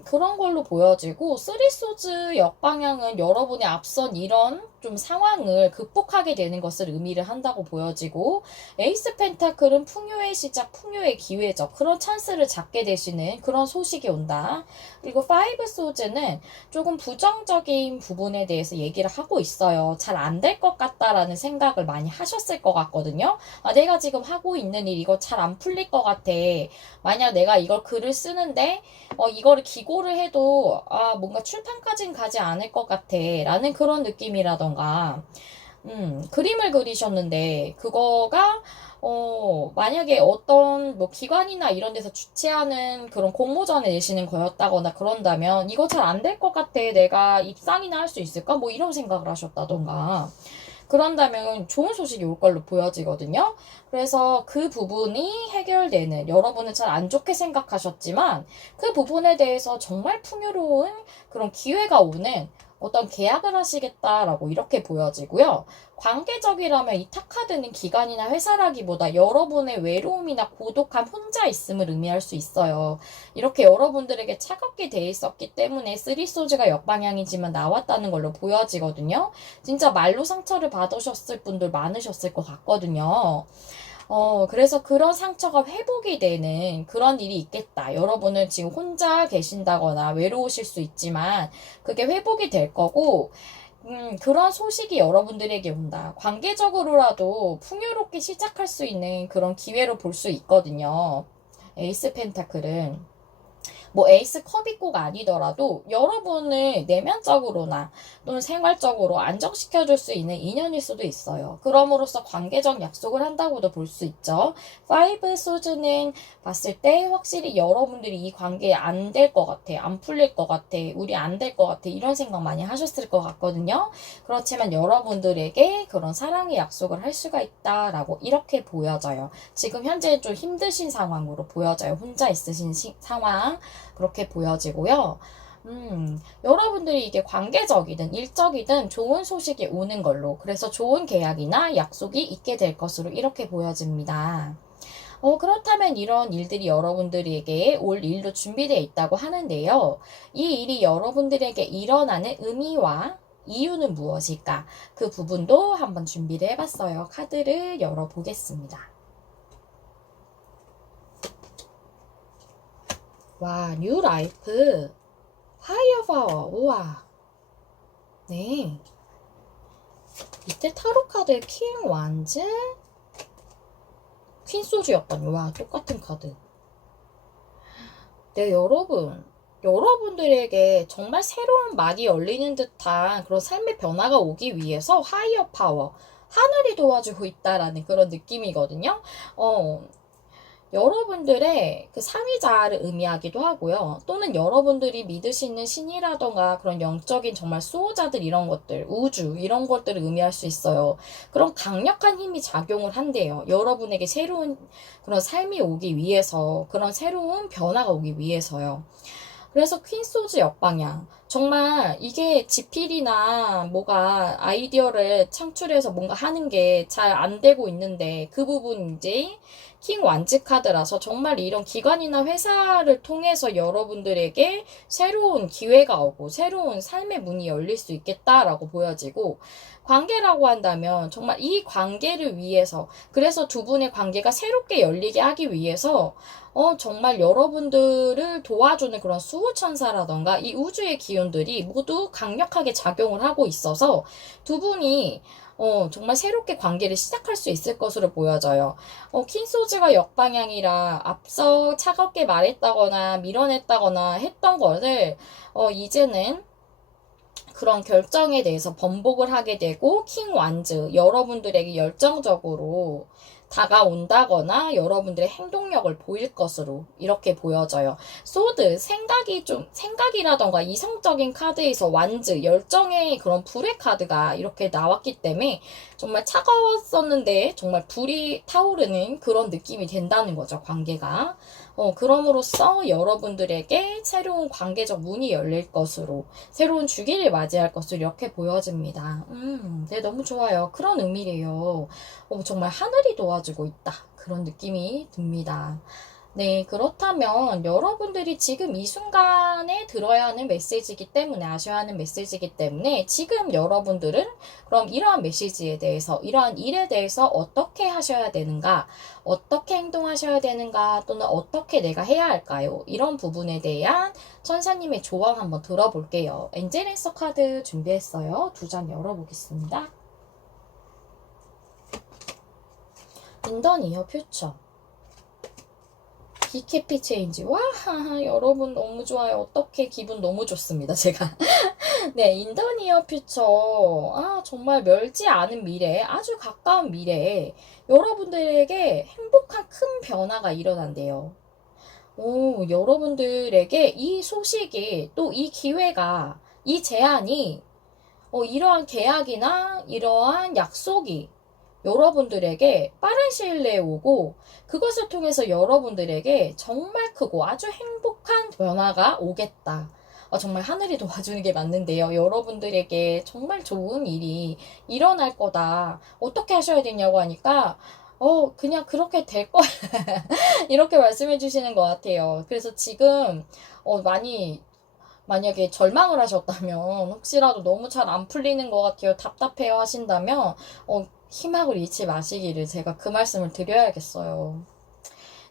그런 걸로 보여지고 쓰리소즈 역방향은 여러분의 앞선 이런 좀 상황을 극복하게 되는 것을 의미를 한다고 보여지고 에이스 펜타클은 풍요의 시작, 풍요의 기회적 그런 찬스를 잡게 되시는 그런 소식이 온다. 그리고 파이브 소즈는 조금 부정적인 부분에 대해서 얘기를 하고 있어요. 잘 안 될 것 같다라는 생각을 많이 하셨을 것 같거든요. 아, 내가 지금 하고 있는 일 이거 잘 안 풀릴 것 같아. 만약 내가 이걸 글을 쓰는데 이거를 기고를 해도 뭔가 출판까진 가지 않을 것 같아 라는 그런 느낌이라던가 그림을 그리셨는데 그거가 만약에 어떤 뭐 기관이나 이런 데서 주최하는 그런 공모전에 내시는 거였다거나 그런다면 이거 잘 안 될 것 같아 내가 입상이나 할 수 있을까 뭐 이런 생각을 하셨다던가 그런다면 좋은 소식이 올 걸로 보여지거든요. 그래서 그 부분이 해결되는 여러분은 잘 안 좋게 생각하셨지만 그 부분에 대해서 정말 풍요로운 그런 기회가 오는 어떤 계약을 하시겠다라고 이렇게 보여지고요. 관계적이라면 이 탑카드는 기관이나 회사라기보다 여러분의 외로움이나 고독함, 혼자 있음을 의미할 수 있어요. 이렇게 여러분들에게 차갑게 돼 있었기 때문에 쓰리소즈가 역방향이지만 나왔다는 걸로 보여지거든요. 진짜 말로 상처를 받으셨을 분들 많으셨을 것 같거든요. 그래서 그런 상처가 회복이 되는 그런 일이 있겠다. 여러분은 지금 혼자 계신다거나 외로우실 수 있지만 그게 회복이 될 거고, 그런 소식이 여러분들에게 온다. 관계적으로라도 풍요롭게 시작할 수 있는 그런 기회로 볼 수 있거든요. 에이스 펜타클은. 뭐 에이스 컵이 꼭 아니더라도 여러분을 내면적으로나 또는 생활적으로 안정시켜줄 수 있는 인연일 수도 있어요. 그럼으로써 관계적 약속을 한다고도 볼 수 있죠. 파이브 소즈는 봤을 때 확실히 여러분들이 이 관계에 안 될 것 같아, 안 풀릴 것 같아, 우리 안 될 것 같아 이런 생각 많이 하셨을 것 같거든요. 그렇지만 여러분들에게 그런 사랑의 약속을 할 수가 있다라고 이렇게 보여져요. 지금 현재 좀 힘드신 상황으로 보여져요. 혼자 있으신 상황 그렇게 보여지고요. 여러분들이 이게 관계적이든 일적이든 좋은 소식이 오는 걸로 그래서 좋은 계약이나 약속이 있게 될 것으로 이렇게 보여집니다. 그렇다면 이런 일들이 여러분들에게 올 일로 준비되어 있다고 하는데요. 이 일이 여러분들에게 일어나는 의미와 이유는 무엇일까? 그 부분도 한번 준비를 해봤어요. 카드를 열어보겠습니다. 와, 뉴 라이프, 파이어 파워, 우와. 네. 밑에 타로 카드 킹 완즈, 퀸 소주 였더니 와, 똑같은 카드. 네, 여러분들에게 정말 새로운 막이 열리는 듯한 그런 삶의 변화가 오기 위해서 하이어 파워, 하늘이 도와주고 있다라는 그런 느낌이거든요. 여러분들의 그 상위자를 의미하기도 하고요. 또는 여러분들이 믿으시는 신이라던가 그런 영적인 정말 수호자들 이런 것들, 우주 이런 것들을 의미할 수 있어요. 그런 강력한 힘이 작용을 한대요. 여러분에게 새로운 그런 삶이 오기 위해서, 그런 새로운 변화가 오기 위해서요. 그래서 퀸소즈 역방향. 정말 이게 지필이나 뭐가 아이디어를 창출해서 뭔가 하는 게 잘 안 되고 있는데 그 부분 이제 킹 완즈 카드라서 정말 이런 기관이나 회사를 통해서 여러분들에게 새로운 기회가 오고 새로운 삶의 문이 열릴 수 있겠다라고 보여지고 관계라고 한다면 정말 이 관계를 위해서 그래서 두 분의 관계가 새롭게 열리게 하기 위해서 정말 여러분들을 도와주는 그런 수호천사라던가 이 우주의 기운들이 모두 강력하게 작용을 하고 있어서 두 분이 정말 새롭게 관계를 시작할 수 있을 것으로 보여져요. 퀸소즈가 역방향이라 앞서 차갑게 말했다거나 밀어냈다거나 했던 것을 이제는 그런 결정에 대해서 번복을 하게 되고 킹 완즈 여러분들에게 열정적으로 다가온다거나 여러분들의 행동력을 보일 것으로 이렇게 보여져요. 소드 생각이라던가 이성적인 카드에서 완즈 열정의 그런 불의 카드가 이렇게 나왔기 때문에 정말 차가웠었는데 정말 불이 타오르는 그런 느낌이 된다는 거죠. 관계가. 그럼으로써 여러분들에게 새로운 관계적 문이 열릴 것으로 새로운 주기를 맞이할 것으로 이렇게 보여집니다. 네, 너무 좋아요. 그런 의미래요. 정말 하늘이 도와주고 있다. 그런 느낌이 듭니다. 네, 그렇다면 여러분들이 지금 이 순간에 들어야 하는 메시지이기 때문에 아셔야 하는 메시지이기 때문에 지금 여러분들은 그럼 이러한 메시지에 대해서 이러한 일에 대해서 어떻게 하셔야 되는가 어떻게 행동하셔야 되는가 또는 어떻게 내가 해야 할까요? 이런 부분에 대한 천사님의 조언 한번 들어볼게요. 엔젤 앤서 카드 준비했어요. 두 장 열어보겠습니다. 인더 니어 퓨처 비캐피 체인지. 와, 여러분 너무 좋아요. 어떻게 기분 너무 좋습니다. 제가. 네, 인더 니어 퓨처. 정말 멀지 않은 미래, 아주 가까운 미래에 여러분들에게 행복한 큰 변화가 일어난대요. 여러분들에게 이 소식이 또 이 기회가 이 제안이 이러한 계약이나 이러한 약속이 여러분들에게 빠른 시일 내에 오고 그것을 통해서 여러분들에게 정말 크고 아주 행복한 변화가 오겠다. 정말 하늘이 도와주는 게 맞는데요. 여러분들에게 정말 좋은 일이 일어날 거다. 어떻게 하셔야 되냐고 하니까 그냥 그렇게 될 거야. 이렇게 말씀해 주시는 것 같아요. 그래서 지금 만약에 절망을 하셨다면 혹시라도 너무 잘 안 풀리는 것 같아요. 답답해요 하신다면 희망을 잃지 마시기를 제가 그 말씀을 드려야겠어요.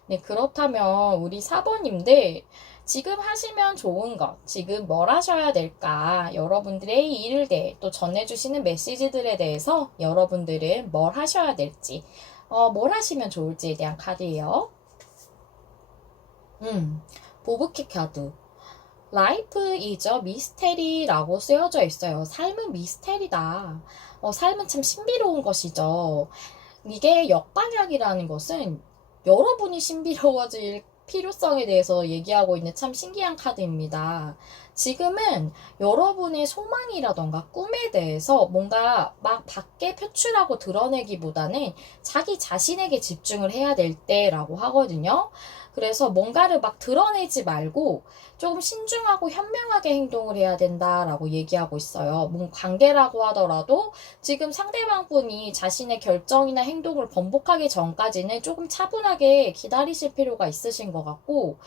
네, 그렇다면 우리 4번님들 지금 하시면 좋은 것, 지금 뭘 하셔야 될까? 여러분들의 일을 또 전해주시는 메시지들에 대해서 여러분들은 뭘 하셔야 될지, 뭘 하시면 좋을지에 대한 카드예요. 보브키 카드. 라이프 이저 미스테리라고 쓰여져 있어요. 삶은 미스테리다. 삶은 참 신비로운 것이죠. 이게 역방향이라는 것은 여러분이 신비로워질 필요성에 대해서 얘기하고 있는 참 신기한 카드입니다. 지금은 여러분의 소망이라던가 꿈에 대해서 뭔가 막 밖에 표출하고 드러내기보다는 자기 자신에게 집중을 해야 될 때라고 하거든요. 그래서 뭔가를 막 드러내지 말고 조금 신중하고 현명하게 행동을 해야 된다라고 얘기하고 있어요. 뭔 관계라고 하더라도 지금 상대방 분이 자신의 결정이나 행동을 번복하기 전까지는 조금 차분하게 기다리실 필요가 있으신 것 같고,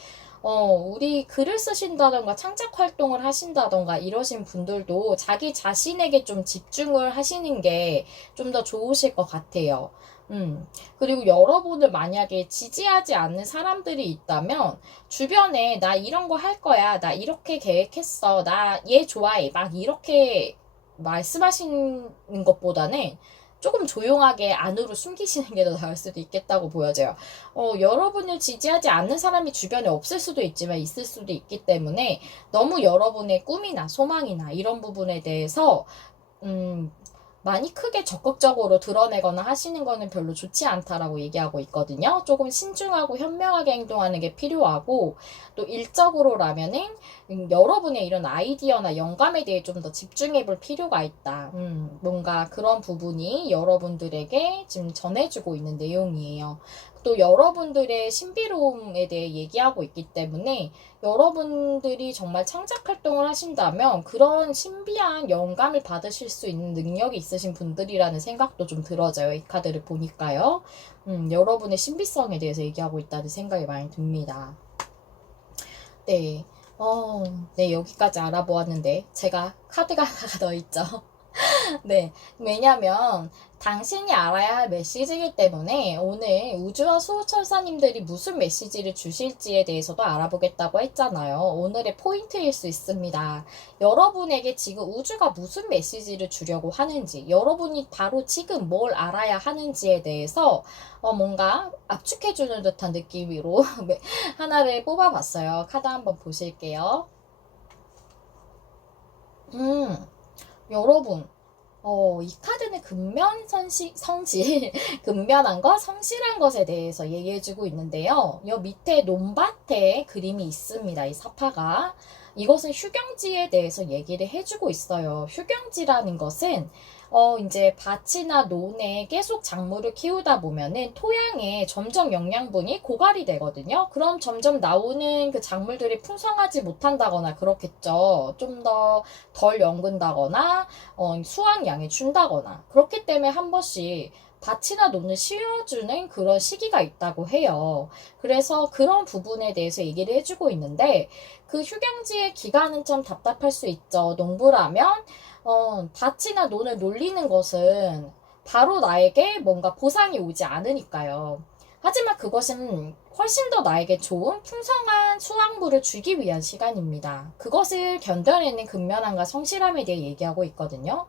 우리 글을 쓰신다던가 창작 활동을 하신다던가 이러신 분들도 자기 자신에게 좀 집중을 하시는 게 좀 더 좋으실 것 같아요. 그리고 여러분을 만약에 지지하지 않는 사람들이 있다면 주변에 나 이런 거 할 거야. 나 이렇게 계획했어. 나 얘 좋아해. 막 이렇게 말씀하시는 것보다는 조금 조용하게 안으로 숨기시는 게 더 나을 수도 있겠다고 보여져요. 여러분을 지지하지 않는 사람이 주변에 없을 수도 있지만 있을 수도 있기 때문에 너무 여러분의 꿈이나 소망이나 이런 부분에 대해서 많이 크게 적극적으로 드러내거나 하시는 거는 별로 좋지 않다라고 얘기하고 있거든요. 조금 신중하고 현명하게 행동하는 게 필요하고, 또 일적으로라면은 여러분의 이런 아이디어나 영감에 대해 좀 더 집중해 볼 필요가 있다. 뭔가 그런 부분이 여러분들에게 지금 전해주고 있는 내용이에요. 또 여러분들의 신비로움에 대해 얘기하고 있기 때문에 여러분들이 정말 창작 활동을 하신다면 그런 신비한 영감을 받으실 수 있는 능력이 있으신 분들이라는 생각도 좀 들어져요. 이 카드를 보니까요. 여러분의 신비성에 대해서 얘기하고 있다는 생각이 많이 듭니다. 네. 네, 여기까지 알아보았는데 제가 카드가 하나가 더 있죠. 네, 왜냐면 당신이 알아야 할 메시지이기 때문에 오늘 우주와 수호천사님들이 무슨 메시지를 주실지에 대해서도 알아보겠다고 했잖아요. 오늘의 포인트일 수 있습니다. 여러분에게 지금 우주가 무슨 메시지를 주려고 하는지, 여러분이 바로 지금 뭘 알아야 하는지에 대해서 뭔가 압축해주는 듯한 느낌으로 하나를 뽑아봤어요. 카드 한번 보실게요. 여러분, 이 카드는 성질, 근면한 것, 성실한 것에 대해서 얘기해주고 있는데요. 여 밑에 논밭에 그림이 있습니다. 이 사파가. 이것은 휴경지에 대해서 얘기를 해주고 있어요. 휴경지라는 것은 이제 밭이나 논에 계속 작물을 키우다 보면은 토양에 점점 영양분이 고갈이 되거든요. 그럼 점점 나오는 그 작물들이 풍성하지 못한다거나 그렇겠죠. 좀 더 덜 연근다거나 수확량이 준다거나 그렇기 때문에 한 번씩 밭이나 논을 씌워주는 그런 시기가 있다고 해요. 그래서 그런 부분에 대해서 얘기를 해주고 있는데 그 휴경지의 기간은 좀 답답할 수 있죠. 농부라면 밭이나 논을 놀리는 것은 바로 나에게 뭔가 보상이 오지 않으니까요. 하지만 그것은 훨씬 더 나에게 좋은 풍성한 수확물을 주기 위한 시간입니다. 그것을 견뎌내는 근면함과 성실함에 대해 얘기하고 있거든요.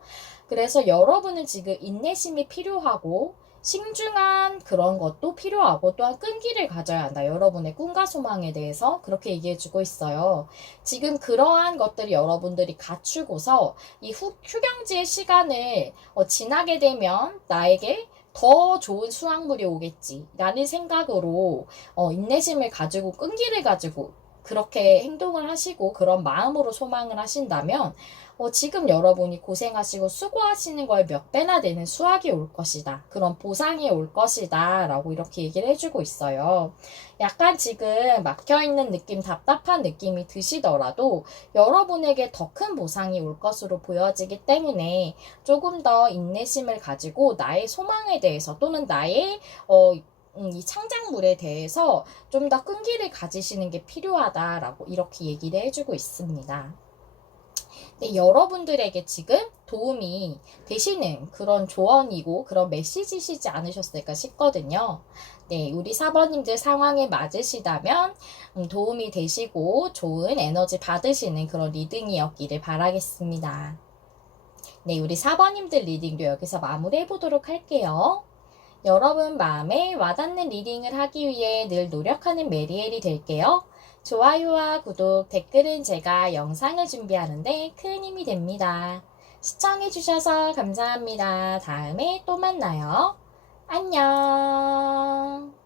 그래서 여러분은 지금 인내심이 필요하고 신중한 그런 것도 필요하고 또한 끈기를 가져야 한다. 여러분의 꿈과 소망에 대해서 그렇게 얘기해주고 있어요. 지금 그러한 것들이 여러분들이 갖추고서 이 휴경지의 시간을 지나게 되면 나에게 더 좋은 수확물이 오겠지 라는 생각으로 인내심을 가지고 끈기를 가지고 그렇게 행동을 하시고 그런 마음으로 소망을 하신다면 지금 여러분이 고생하시고 수고하시는 거에 몇 배나 되는 수확이 올 것이다. 그런 보상이 올 것이다. 라고 이렇게 얘기를 해주고 있어요. 약간 지금 막혀있는 느낌, 답답한 느낌이 드시더라도 여러분에게 더 큰 보상이 올 것으로 보여지기 때문에 조금 더 인내심을 가지고 나의 소망에 대해서 또는 나의 이 창작물에 대해서 좀 더 끈기를 가지시는 게 필요하다라고 이렇게 얘기를 해주고 있습니다. 네, 여러분들에게 지금 도움이 되시는 그런 조언이고 그런 메시지시지 않으셨을까 싶거든요. 네, 우리 사번님들 상황에 맞으시다면 도움이 되시고 좋은 에너지 받으시는 그런 리딩이었기를 바라겠습니다. 네, 우리 사번님들 리딩도 여기서 마무리해 보도록 할게요. 여러분 마음에 와닿는 리딩을 하기 위해 늘 노력하는 메리엘이 될게요. 좋아요와 구독, 댓글은 제가 영상을 준비하는데 큰 힘이 됩니다. 시청해주셔서 감사합니다. 다음에 또 만나요. 안녕.